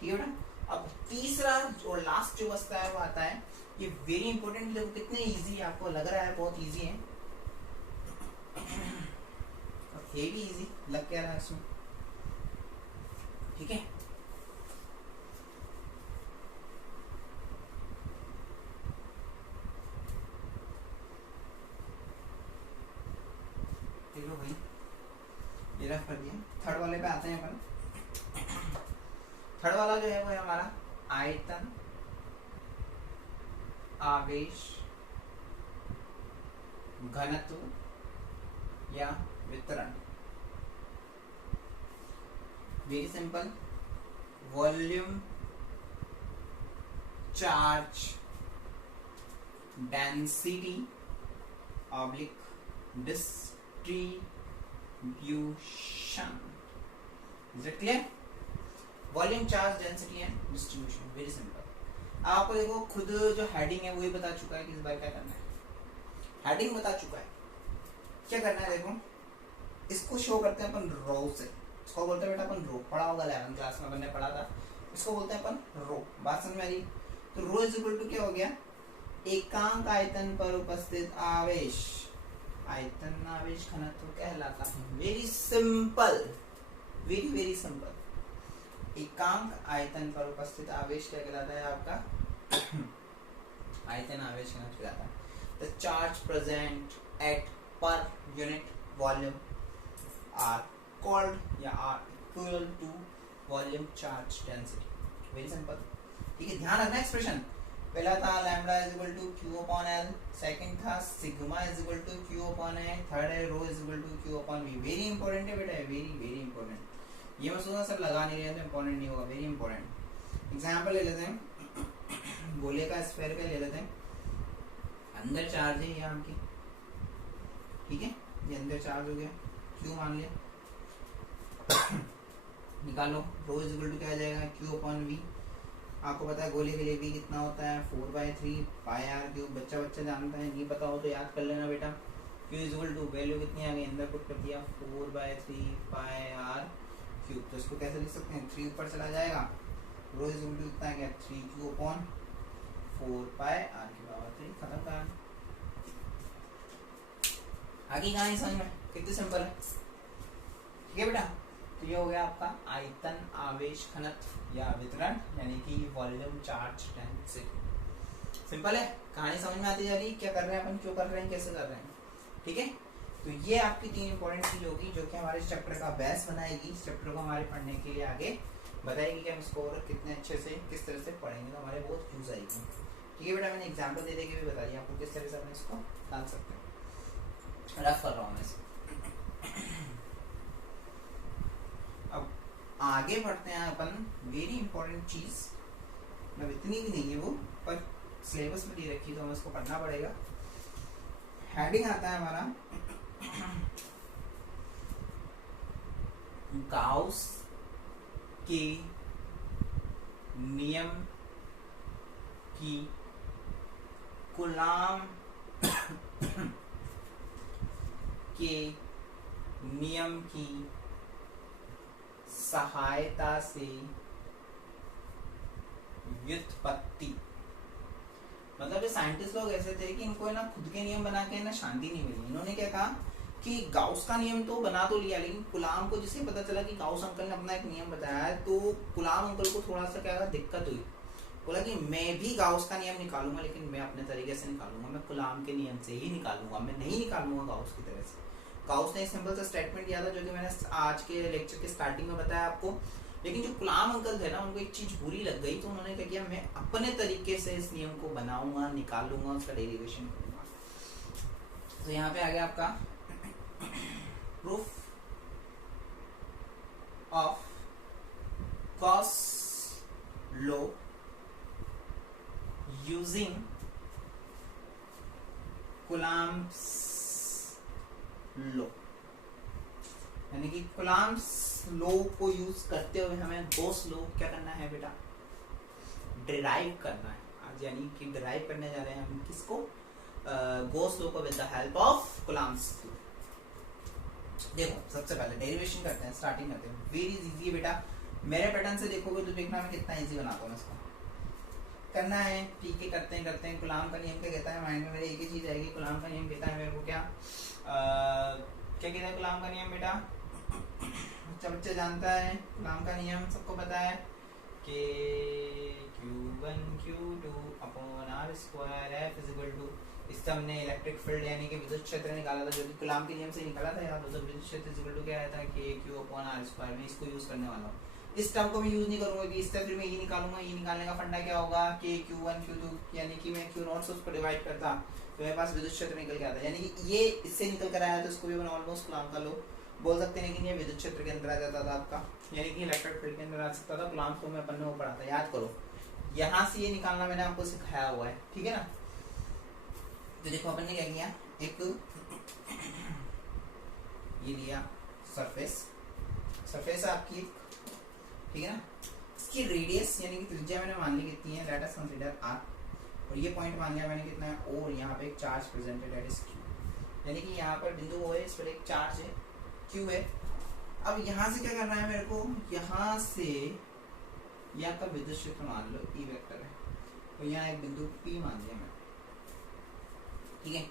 ठीक है बेटा। अब तीसरा और लास्ट जो बचता है वो आता है, ये वेरी इंपॉर्टेंट। देखो कितने इजी आपको लग रहा है, बहुत इजी है, ये भी इजी लग क्या रहा है इसमें। ठीक है, चलो भाई ये रफ कर दिया। थर्ड वाले पे आते हैं अपन। थर्ड वाला जो है वो है हमारा आयतन आवेश घनत्व या वितरण। Very simple, volume charge density oblique distribution. Is it clear? Volume charge density and distribution, very simple. आपको देखो खुद जो हेडिंग है वही बता चुका है कि इस बार क्या करना है। हेडिंग बता चुका है, क्या करना है देखो। इसको शो करते हैं अपन रो से। इसको बोलते हैं बेटा अपन रो, पढ़ा होगा 11th क्लास में अपन ने पढ़ा था। इसको बोलते हैं अपन रो। बात समझ में आ रही? तो रो इज इक्वल टू क्या हो गया, एकांक आयतन पर उपस्थित आवेश, आयतन आवेश घनत्व कहलाता है। Very simple, very very simple. एकांक आयतन पर उपस्थित आवेश क्या कहलाता है आपका, आयतन आवेश घनत्व कहलाता है। The charge present at per unit volume are called या are equal to volume charge density. Very simple. ठीक है, ध्यान रखना एक्सप्रेशन। पहला था lambda is equal to Q upon L, second था sigma is equal to Q upon A, third है rho is equal to Q upon V. Very important है बेटा, वेरी वेरी इंपॉर्टेंट। ये मैं सोचा सब लगा नहीं रहे तो इंपॉर्टेंट नहीं होगा, वेरी इंपॉर्टेंट। एग्जाम्पल ले लेते हैं, गोले का स्फीयर का ले लेते हैं। अंदर चार्ज है ये आपकी, ठीक है, ये अंदर चार्ज हो गया, क्यू मान लिया। निकालो, रो इज इक्वल टू क्या आ जाएगा, क्यू अपॉन वी। आपको पता है गोले के लिए वी कितना होता है, 4/3 पाई आर क्यूब। बच्चा बच्चा जानता है, नहीं पता हो तो याद कर लेना बेटा। Q is equal to value कितनी आ गई, अंदर पुट कर दिया 4/3 पाई आर क्यूब। तो इसको कैसे लिख सकते हैं, 3 ऊपर चला जाएगा, रो इज इक्वल टू कितना आ गया 3q upon 4 pi are cube. खत्म कहानी। आगे कहानी समझ में कितनी सिंपल है। ठीक है बेटा, तो ये हो गया आपका आयतन आवेश घनत्व या वितरण, यानी कि वॉल्यूम चार्ज डेंसिटी। सिंपल है, कहानी समझ में आती जा रही है। क्या कर रहे हैं अपन, क्यों कर रहे हैं, कैसे कर रहे हैं। ठीक है, तो ये आपकी 3 इंपॉर्टेंट चीज होगी जो कि हमारे चैप्टर का बेस बनाएगी। इस चैप्टर को हमारे पढ़ने के लिए आगे बताएगी कि हम इसको और कितने अच्छे से किस तरह से पढ़ेंगे तो हमारे बहुत यूज आएगी। ठीक है बेटा, मैंने एग्जाम्पल दे के भी बता दिया आपको किस तरह से अपन इसको डाल सकते हैं। रफ कर रहा हूँ मैं इसको। अब आगे बढ़ते हैं अपन। वेरी इंपॉर्टेंट चीज, मतलब इतनी भी नहीं है वो, पर सिलेबस में दे रखी तो हमें इसको पढ़ना पड़ेगा। हेडिंग आता है हमारा गाउस के नियम की कूलाम के नियम की सहायता से व्युत्पत्ति। मतलब ये साइंटिस्ट लोग ऐसे थे कि इनको ना खुद के नियम बना के ना शांति नहीं मिली। इन्होंने क्या कहा कि गाउस का नियम तो बना तो लिया, लेकिन कूलाम को जिसे पता चला कि गाउस अंकल ने अपना एक नियम बताया है, तो कूलाम अंकल को थोड़ा सा क्या दिक्कत हुई। बोला कि मैं भी गाउस का नियम निकालूंगा, लेकिन मैं अपने तरीके से निकालूंगा, मैं कूलाम के नियम से ही निकालूंगा, मैं नहीं निकालूंगा गाउस की तरह से। गाउस ने एक सिंपल सा स्टेटमेंट दिया था जो कि मैंने आज के लेक्चर के स्टार्टिंग में बताया आपको। लेकिन जो कूलाम अंकल थे ना, उनको एक चीज बुरी लग गई, तो उन्होंने क्या किया, मैं अपने तरीके से इस नियम को बनाऊंगा, निकालूंगा, उसका डेरिवेशन करूंगा। तो यहाँ पे आ गया आपका proof of Gauss law using coulombs law, यानी कि कूलाम्स लॉ को यूज करते हुए हमें गॉस लॉ क्या करना है बेटा, डिराइव करना है आज। यानी कि डिराइव करने जा रहे हैं हम किसको, गोस लॉ को with the help of Coulomb's law. देखो सबसे पहले डेरिवेशन करते हैं, स्टार्टिंग करते हैं। वेरी इजी बेटा, मेरे पैटर्न से देखोगे तो देखना मैं कितना इजी बनाता हूँ इसको। करना है ठीक है, करते हैं। कूलम्ब का नियम क्या कहता है, माइंड में मेरे एक ही चीज आएगी। कूलम्ब का नियम कहता है मेरे को क्या कहता है कूलम्ब का नियम बेटा, बच्चा जानता है कूलम्ब का नियम, सबको पता है कि Q1 Q2 upon R square F is equal to, इससे हमने इलेक्ट्रिक फील्ड यानी कि विद्युत क्षेत्र निकाला था, जो कि कूलम्ब के नियम से निकाला था यार। तो विद्युत क्षेत्र इज इक्वल टू क्या आया था कि Q अपॉन R स्क्वायर। मैं इसको यूज करने वाला हूँ, इस टर्म को मैं यूज नहीं करूंगा कि इससे फिर मैं ये निकालूंगा। ये निकालने का फंडा क्या होगा कि Q1 Q2 यानी कि मैं Q0 से उसको डिवाइड करता तो मेरे पास विद्युत क्षेत्र निकल के आता, यानी कि ये इससे निकल कर आया तो इसको भी मैं ऑलमोस्ट कूलम्ब का लॉ बोल सकते हैं। लेकिन ये विद्युत क्षेत्र के अंदर आ जाता था आपका, यानी कि इलेक्ट्रिक फील्ड के अंदर आ सकता था। कूलम्ब को मैं अपन ने वो पढ़ा था, याद करो। यहाँ से ये निकालना मैंने आपको सिखाया हुआ है, ठीक है ना। तो देखो अपन ने क्या किया, एक ये लिया सरफेस आपकी, ठीक है ना। इसकी रेडियस यानी कि त्रिज्या मैंने मान ली कितनी है, लेट अस कंसीडर r, और ये पॉइंट मान लिया मैंने कितना है o, और यहाँ पे एक charge presented that is q, यानी कि यहाँ पर बिंदु o है, इस पर एक चार्ज है q है। अब यहाँ से क्या करना है मेरे को, यहाँ से यहाँ का विद्युत क्षेत्र मान लो E वेक्टर है, तो यहाँ एक बिंदु P मान लिया मैं, ठीक है।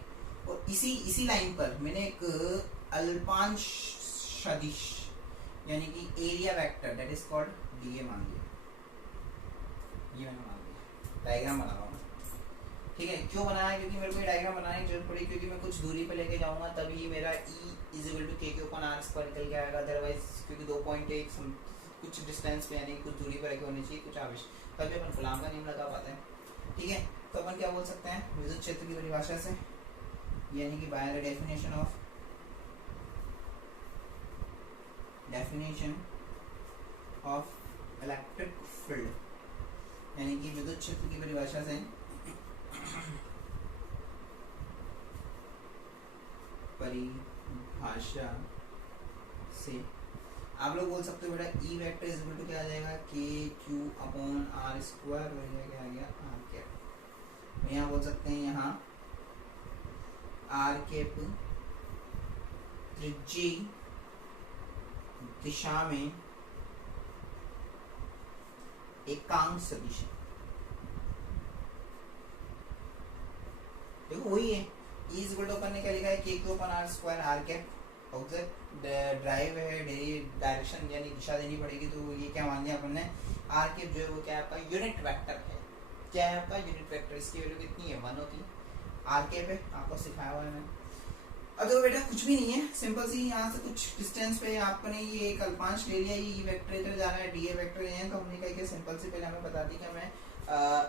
और इसी लाइन पर मैंने एक अल्पांश सदिश यानी कि area vector that is called dA मान लिया, ये मैंने मान लिया। डायग्राम बना रहा हूँ, ठीक है। क्यों बनाया, क्योंकि मेरे को ये डायग्राम बनाने की जरूरत पड़ी, क्योंकि मैं कुछ दूरी पे लेके जाऊंगा तभी मेरा E is equal to k upon r square निकल के आएगा। अदरवाइज क्योंकि 2 पॉइंट एक कुछ डिस्टेंस पे यानी कुछ दूरी पर रखे होने चाहिए, कुछ आवश्यक, तभी अपन कूलम्ब का नियम लगा पाते हैं, ठीक है। तो अपन क्या बोल सकते हैं विद्युत क्षेत्र की परिभाषा से, यानी कि by the definition of electric field, यानी कि विद्युत क्षेत्र की परिभाषा से आप लोग बोल सकते हो बेटा E vector is equal to क्या आ जाएगा k q upon r square, और ये क्या आ गया r कैप। यहाँ बोल सकते हैं यहाँ r कैप त्रिज्यी दिशा में एकांक सदिश है। देखो वही है, E इज इक्वल टू अपन ने क्या लिखा है k q upon r square r cap, drive है, डायरेक्शन यानी दिशा देनी पड़ेगी, तो ये क्या मान लिया अपन ने, आर के जो है वो क्या है आपका यूनिट वेक्टर है। क्या है आपका यूनिट वेक्टर, इसकी वैल्यू कितनी है 1 होती है, आर के पे आपको सिखाया हुआ है मैंने। अब देखो बेटा कुछ भी नहीं है, सिंपल सी यहाँ से कुछ डिस्टेंस पे आपने ये एक अल्पांश ले लिया, ये वेक्टर इधर जा रहा है, डीए वेक्टर है, तो हमने क्या किया सिंपल सी पहले हमें बता दी कि हमें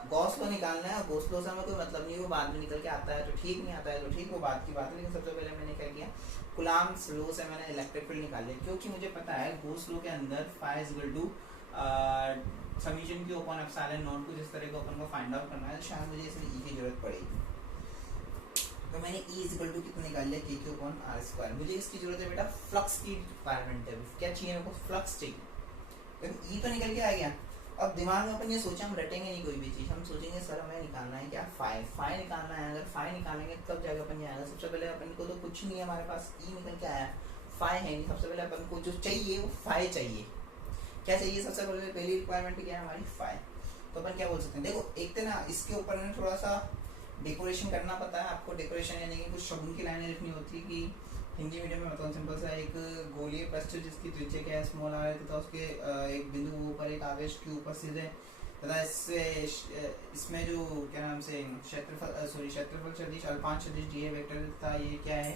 गॉस लॉ निकालना है। गॉस लॉ से हमें कोई मतलब नहीं, वो बाद में निकल के आता है तो ठीक, नहीं आता है तो ठीक, वो बात की बात है। लेकिन सबसे पहले मैंने क्या किया, कूलम्ब्स लॉ से मैंने इलेक्ट्रिक फील्ड निकाल लिया, क्योंकि मुझे पता है गॉस लॉ के अंदर phi is equal to summation q upon epsilon naught, कुछ इस तरह को अपन को फाइंड आउट करना है, तो शायद मुझे इसमें E की जरूरत पड़ेगी। तो मैंने E इज इक्वल टू कितना निकाल लिया k q upon r square. मुझे इसकी जरूरत है बेटा फ्लक्स की रिक्वायरमेंट है, क्या चाहिए मेरे को, फ्लक्स चाहिए। तो E तो निकल के आ गया। अब दिमाग में अपन ये सोचा, हम रटेंगे नहीं कोई भी चीज, हम सोचेंगे सर हमें निकालना है क्या फाई निकालना है। अगर फाई निकालेंगे तब जाकर अपन ये आएगा। सबसे पहले अपन को तो कुछ नहीं है हमारे पास, E निकल के आया, फाई है नहीं। सबसे पहले अपन को जो चाहिए वो फाई चाहिए। क्या चाहिए, सबसे पहले पहली रिक्वायरमेंट क्या है हमारी, फाई। तो अपन क्या बोल सकते हैं, देखो एक तो ना इसके ऊपर ना थोड़ा सा डेकोरेशन करना पता है आपको। डेकोरेशन यानी कि कुछ शगुन की लाइनें लिखनी होती है कि हिंदी मीडियम में बताऊँ सिंपल सा, एक गोलीय पृष्ठ जिसकी त्रिज्या क्या है स्मॉल r है, तथा उसके एक बिंदु ऊपर एक आवेश q उपस्थित है, तथा इसमें जो क्या नाम से क्षेत्रफल सदिश अल्पांश सदिश dA वेक्टर था, ये क्या है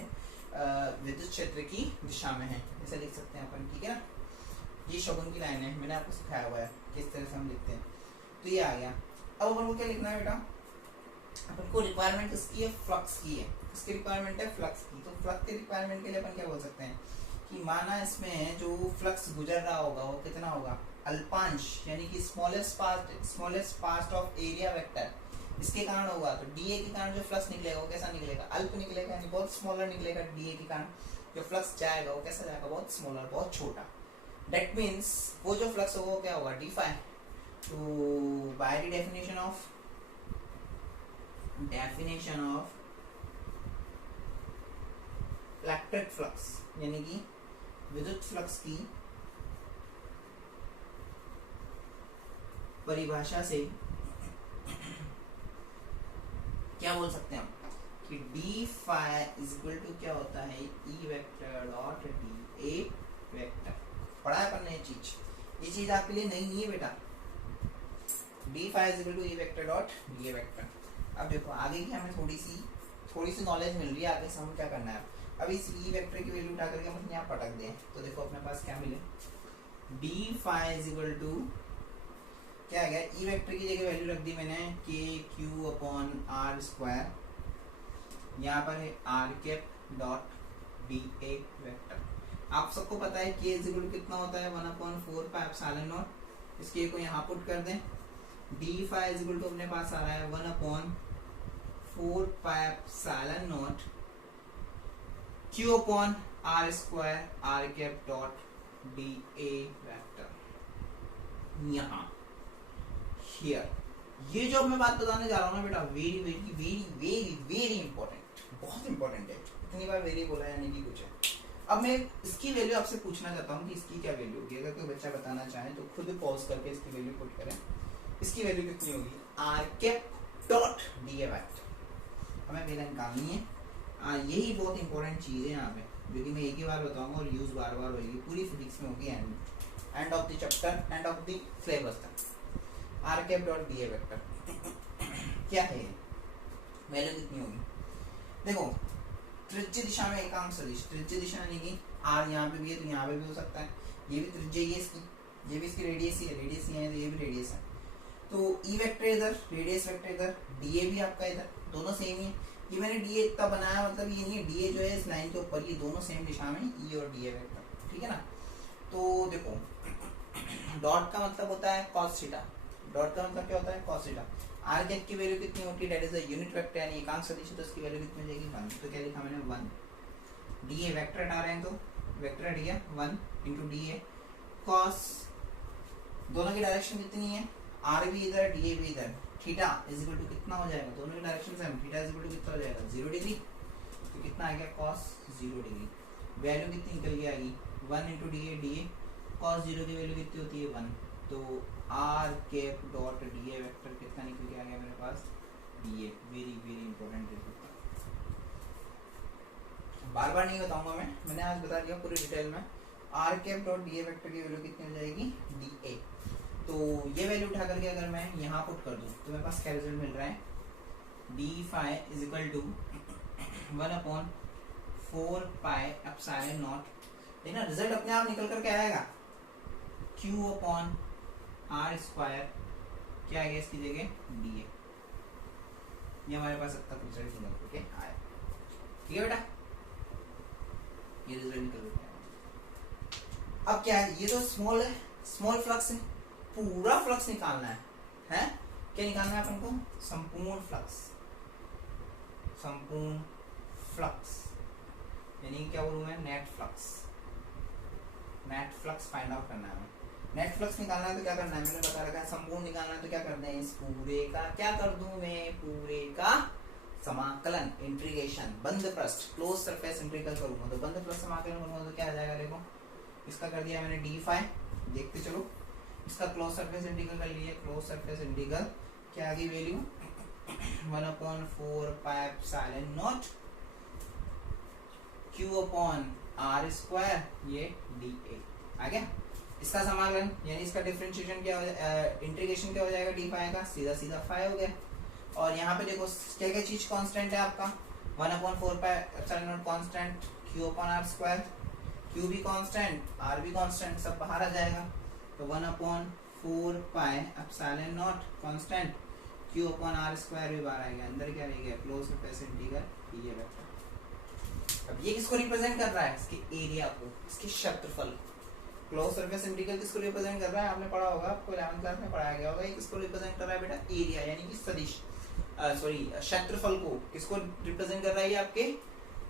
विद्युत क्षेत्र की दिशा में है, ऐसा लिख सकते हैं अपन, ठीक है ना। ये शगुन की लाइन है, मैंने आपको सिखाया हुआ है किस तरह से हम लिखते हैं। तो ये आ गया। अब अपन को क्या लिखना है बेटा, अपन को रिक्वायरमेंट इसकी है फ्लक्स की है, इसकी रिक्वायरमेंट है फ्लक्स की। तो फ्लक्स की रिक्वायरमेंट के लिए अपन क्या बोल सकते हैं कि माना इसमें जो फ्लक्स गुजर रहा होगा वो कितना होगा, अल्पांश यानी कि smallest part of area vector, इसके कारण होगा। तो डीए के कारण जो फ्लक्स निकलेगा वो कैसा निकलेगा, अल्प निकलेगा, यानी बहुत स्मॉलर निकलेगा। डीए के कारण जो फ्लक्स जाएगा वो कैसा जाएगा, बहुत स्मॉलर, बहुत छोटा। दैट मीन्स वो जो फ्लक्स होगा वो क्या होगा, डी फाई। तो by the definition of electric flux यानी कि विद्युत फ्लक्स की परिभाषा से क्या बोल सकते हैं हम कि D phi is equal to क्या होता है E vector dot D A vector. पढ़ा है अपन ने ये चीज आपके लिए नई नहीं है बेटा। D phi is equal to E vector dot D A vector. अब देखो आगे की हमें थोड़ी सी नॉलेज मिल रही है, आगे से हमें क्या करना है। अब इस ई वेक्टर की वैल्यू उठा करके हम यहाँ पटक दें तो देखो अपने पास क्या मिले, D phi is equal to क्या आ गया, ई वेक्टर की जगह वैल्यू रख दी मैंने के क्यू अपॉन आर स्क्वायर, यहाँ पर है R cap dot D A vector. आप सबको पता है के इज इक्वल टू कितना होता है 1/4 पाई एप्सिलॉन नॉट। इस के को यहाँ पुट कर दें, D phi is equal to अपने पास आ रहा है 1/4 pi epsilon naught Q upon R square R cap dot D A vector. यहाँ हियर ये जो मैं बात बताने जा रहा हूँ ना बेटा, very very very very very important, बहुत इंपॉर्टेंट है। इतनी बार वेरी बोला है नहीं कि कुछ है। अब मैं इसकी वैल्यू आपसे पूछना चाहता हूँ कि इसकी क्या वैल्यू होगी। अगर कोई बच्चा बताना चाहे तो खुद पॉज करके इसकी वैल्यू पुट करें। इसकी वैल्यू कितनी होगी, R cap dot D A vector हमें वैल्यू निकालनी है। यही बहुत इंपॉर्टेंट चीज है यहाँ पे, जो कि मैं एक ही बार बताऊंगा और यूज बार बार होगी, पूरी फिजिक्स में होगी end of the chapter, end of the syllabus तक। R cap dot D A vector क्या है, वैल्यू कितनी होगी। देखो त्रिज्य दिशा में एकांक सदिश, त्रिज्य दिशा यानी कि आर यहाँ पे भी है तो यहाँ पे भी हो सकता है, ये भी त्रिज्या ही है इसकी, ये भी इसकी रेडियस ही है, रेडियस ही है तो ये भी रेडियस है। तो ई वेक्टर इधर, रेडियस वेक्टर इधर, डी ए भी आपका इधर, दोनों सेम ही है। ये मैंने डी ए इतना बनाया मतलब ये नहीं है डी ए जो है इस लाइन के ऊपर, ये दोनों सेम दिशा में ई और डी ए वेक्टर, ठीक है ना। तो देखो डॉट का मतलब होता है कॉस थीटा, डॉट का मतलब क्या होता है कॉस थीटा। आर कैप की वैल्यू कितनी होती है, that is the unit vector यानी एकांक सदिश, तो इसकी वैल्यू कितनी हो जाएगी 1। तो क्या लिखा मैंने 1। डी ए वेक्टर हटा रहे हैं तो वेक्टर हट गया 1 इंटू डी ए कॉस, दोनों की डायरेक्शन कितनी है, आर भी इधर डी ए भी इधर, थीटा इज इक्वल टू कितना हो जाएगा, दोनों की direction same, theta is equal to कितना हो जाएगा 0 डिग्री। तो कितना आ गया कॉस 0 डिग्री। वैल्यू कितनी निकल के आएगी 1 इंटू डी ए कॉस 0 की वैल्यू कितनी होती है 1। तो r cap dot D A vector कितना निकल के आ गया मेरे पास d A. Very very important result, बार बार नहीं बताऊंगा मैंने आज बता दिया पूरी डिटेल में। R cap dot D A vector की वैल्यू कितनी हो जाएगी डी ए। तो ये वैल्यू उठा करके अगर मैं यहाँ पुट कर दूं तो मेरे पास क्या रिजल्ट मिल रहा है, D phi is equal to 1/4 pi epsilon naught. देखना रिजल्ट अपने आप निकल करके आएगा, क्यू अपॉन आर स्क्वायर क्या आ गया इसकी जगह डी ए। ये हमारे पास अब तक रिजल्ट निकल के आया, ठीक है बेटा, ये रिजल्ट निकल के आया। अब क्या है, ये तो स्मॉल है, स्मॉल फ्लक्स है, पूरा फ्लक्स निकालना है क्या निकालना है अपन को, संपूर्ण फ्लक्स, संपूर्ण फ्लक्स यानी क्या बोलूं मैं, net flux, net flux find out करना है। नेट फ्लक्स निकालना है तो क्या करना है, मैंने बता रखा है। संपूर्ण निकालना है तो क्या करना है, इस पूरे का क्या कर दूं मैं, पूरे का समाकलन, इंटीग्रेशन, बंद पृष्ठ, क्लोज सरफेस इंटीग्रल करूंगा तो बंद पृष्ठ समाकलन करूंगा तो क्या आ जाएगा, देखो इसका कर दिया मैंने डी फाई, देखते चलो इसका क्लोज सरफेस इंटीग्रल कर लिया, क्लोज सरफेस इंटीग्रल क्या आ गई value 1/4 pi epsilon naught Q upon R square, ये डी ए आ गया। इसका समाकलन यानी इसका डिफरेंशिएशन क्या हो जाएगा, इंटीग्रेशन क्या हो जाएगा डी फाई का, सीधा सीधा फाई हो गया। और यहाँ पे देखो क्या क्या चीज कांस्टेंट है आपका, 1/4 pi epsilon naught constant, Q upon R square, Q भी कांस्टेंट आर भी कांस्टेंट, सब बाहर आ जाएगा। तो 1/4 pi epsilon naught constant, Q upon R square भी बाहर आएगा, अंदर क्या रहेगा close surface integral D A vector. अब ये किसको रिप्रेजेंट कर रहा है, इसके एरिया को, इसके क्षेत्रफल को। क्लोज सरफेस इंटीग्रल किसको रिप्रेजेंट कर रहा है, आपने पढ़ा होगा, आपको 11th क्लास में पढ़ाया गया होगा। ये किसको रिप्रेजेंट कर रहा है बेटा, एरिया यानी कि सदिश, सॉरी क्षेत्रफल को किसको रिप्रेजेंट कर रहा है, ये आपके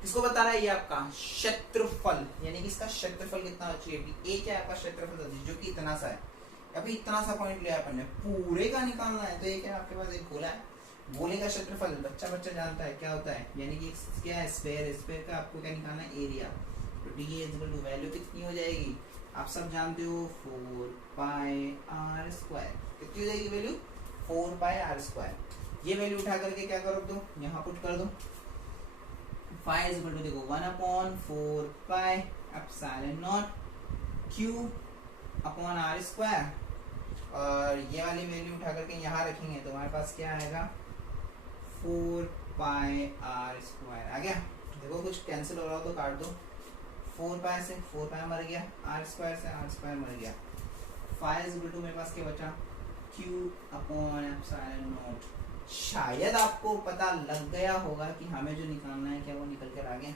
किसको बता रहा है, ये आपका क्षेत्रफल यानी कि इसका क्षेत्रफल कितना होना चाहिए, ए क्या है आपका क्षेत्रफल सदिश जो कि इतना सा है। अभी इतना सा पॉइंट लिया अपन ने, पूरे का निकालना है तो ये क्या आपके पास एक गोला है, गोले का क्षेत्रफल बच्चा बच्चा जानता है क्या होता है, यानी कि क्या है, स्फीयर, स्फीयर का आपको क्या निकालना है, एरिया। तो डी इक्वल टू वैल्यू कितनी हो जाएगी, आप सब जानते हो 4 पाई आर स्क्वायर। कितनी हो जाएगी वैल्यू, 4 पाई आर स्क्वायर। ये वैल्यू उठा करके क्या करो, दो यहाँ पुट कर दो, फाई इक्वल टू देखो 1/4 pi epsilon naught Q upon R square, और ये वाली वैल्यू उठा करके यहाँ रखेंगे तो हमारे पास क्या आएगा, 4 पाई आर स्क्वायर आ गया। देखो कुछ कैंसिल हो रहा हो तो काट दो, 4 पाई से 4 पाई मर गया, आर स्क्वायर से आर स्क्वायर मर गया। फाई इक्वल टू मेरे पास क्या बचा, क्यू अपॉन एप्सिलॉन नॉट। शायद आपको पता लग गया होगा कि हमें जो निकालना है क्या वो निकल कर आ गया,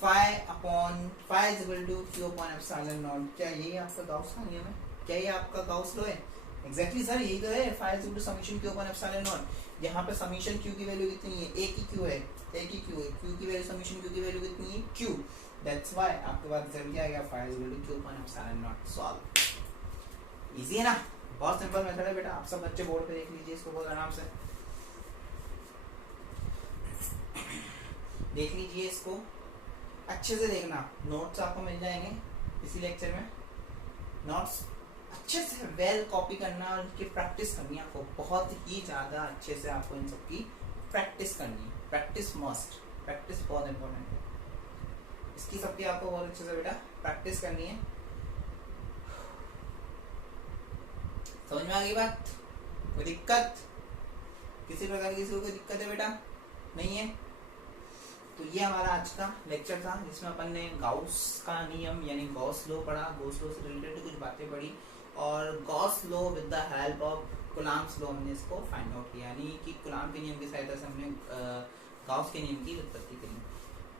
phi equal to Q upon epsilon naught. क्या यही आपका गाउस का नियम है, क्या ये आपका गाउस लॉ है? एग्जैक्टली सर यही तो है, phi equal to summation Q upon epsilon naught. यहाँ पे समेशन क्यू की वैल्यू कितनी है, एक ही क्यू है, एक ही क्यू है, क्यू की वैल्यू समेशन क्यू की वैल्यू कितनी है, क्यू। दैट्स व्हाई आपके पास रिजल्ट क्या आएगा, phi equal to Q upon epsilon naught. Solve. Easy है ना, बहुत सिंपल मेथड है बेटा, आप सब बच्चे बोर्ड पे देख लीजिए इसको बहुत आराम से देख लीजिए इसको, अच्छे से देखना, नोट्स आपको मिल जाएंगे इसी लेक्चर में। नोट्स अच्छे से वेल कॉपी करना और इनकी प्रैक्टिस करनी है आपको, बहुत ही ज़्यादा अच्छे से आपको इन सब की प्रैक्टिस करनी है। प्रैक्टिस मस्ट, प्रैक्टिस बहुत इंपॉर्टेंट है, इसकी सबकी आपको बहुत अच्छे से बेटा प्रैक्टिस करनी है। समझ में आ गई बात, कोई दिक्कत, किसी प्रकार की कोई दिक्कत है बेटा, नहीं है? तो ये हमारा आज का लेक्चर था जिसमें अपन ने गाउस का नियम यानी गॉस लॉ पढ़ा, गॉस लॉ से रिलेटेड कुछ बातें पढ़ी, और Gauss law with the help of Coulomb's law हमने इसको फाइंड आउट किया, यानी कि कुलाम के नियम की सहायता से हमने गाउस के नियम की उत्पत्ति करी।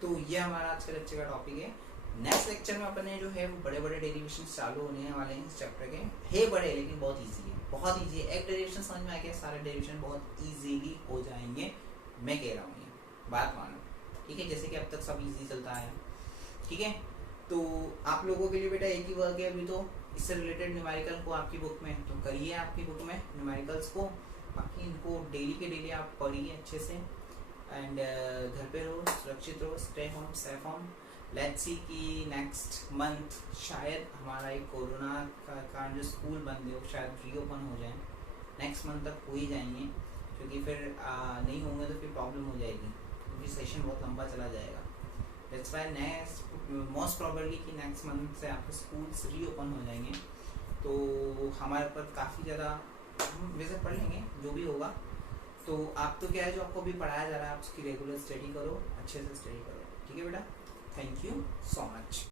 तो ये हमारा आज के लेक्चर का टॉपिक है। नेक्स्ट लेक्चर में अपने जो है वो बड़े बड़े डेरिवेशन चालू होने वाले हैं इस चैप्टर के, है बड़े लेकिन बहुत ईजी है, बहुत ईजी है। एक डेरिवेशन समझ में आ गया, सारे डेरिवेशन बहुत ईजीली हो जाएंगे, मैं कह रहा हूँ ये बात मानो, ठीक है? जैसे कि अब तक सब इजी चलता है, ठीक है? तो आप लोगों के लिए बेटा एक ही वर्क है अभी, तो इससे रिलेटेड न्यूमेरिकल को आपकी बुक में तो करिए, आपकी बुक में न्यूमेरिकल्स को, बाकी इनको डेली के डेली आप पढ़िए अच्छे से, एंड घर पे रहो, सुरक्षित रहो, stay home, safe home. Let's see कि नेक्स्ट मंथ शायद हमारा एक कोरोना का कारण जो स्कूल बंद है वो शायद रीओपन हो जाए, नेक्स्ट मंथ तक हो ही जाएंगे, क्योंकि फिर नहीं होंगे तो फिर प्रॉब्लम हो जाएगी, क्योंकि सेशन बहुत लंबा चला जाएगा। That's why next most probably कि नेक्स्ट मंथ से आपके स्कूल्स रीओपन हो जाएंगे, तो हमारे ऊपर काफ़ी ज़्यादा, हम वैसे पढ़ लेंगे जो भी होगा। तो आप तो क्या है जो आपको भी पढ़ाया जा रहा है आप उसकी रेगुलर स्टडी करो, अच्छे से स्टडी करो, ठीक है बेटा? Thank you so much.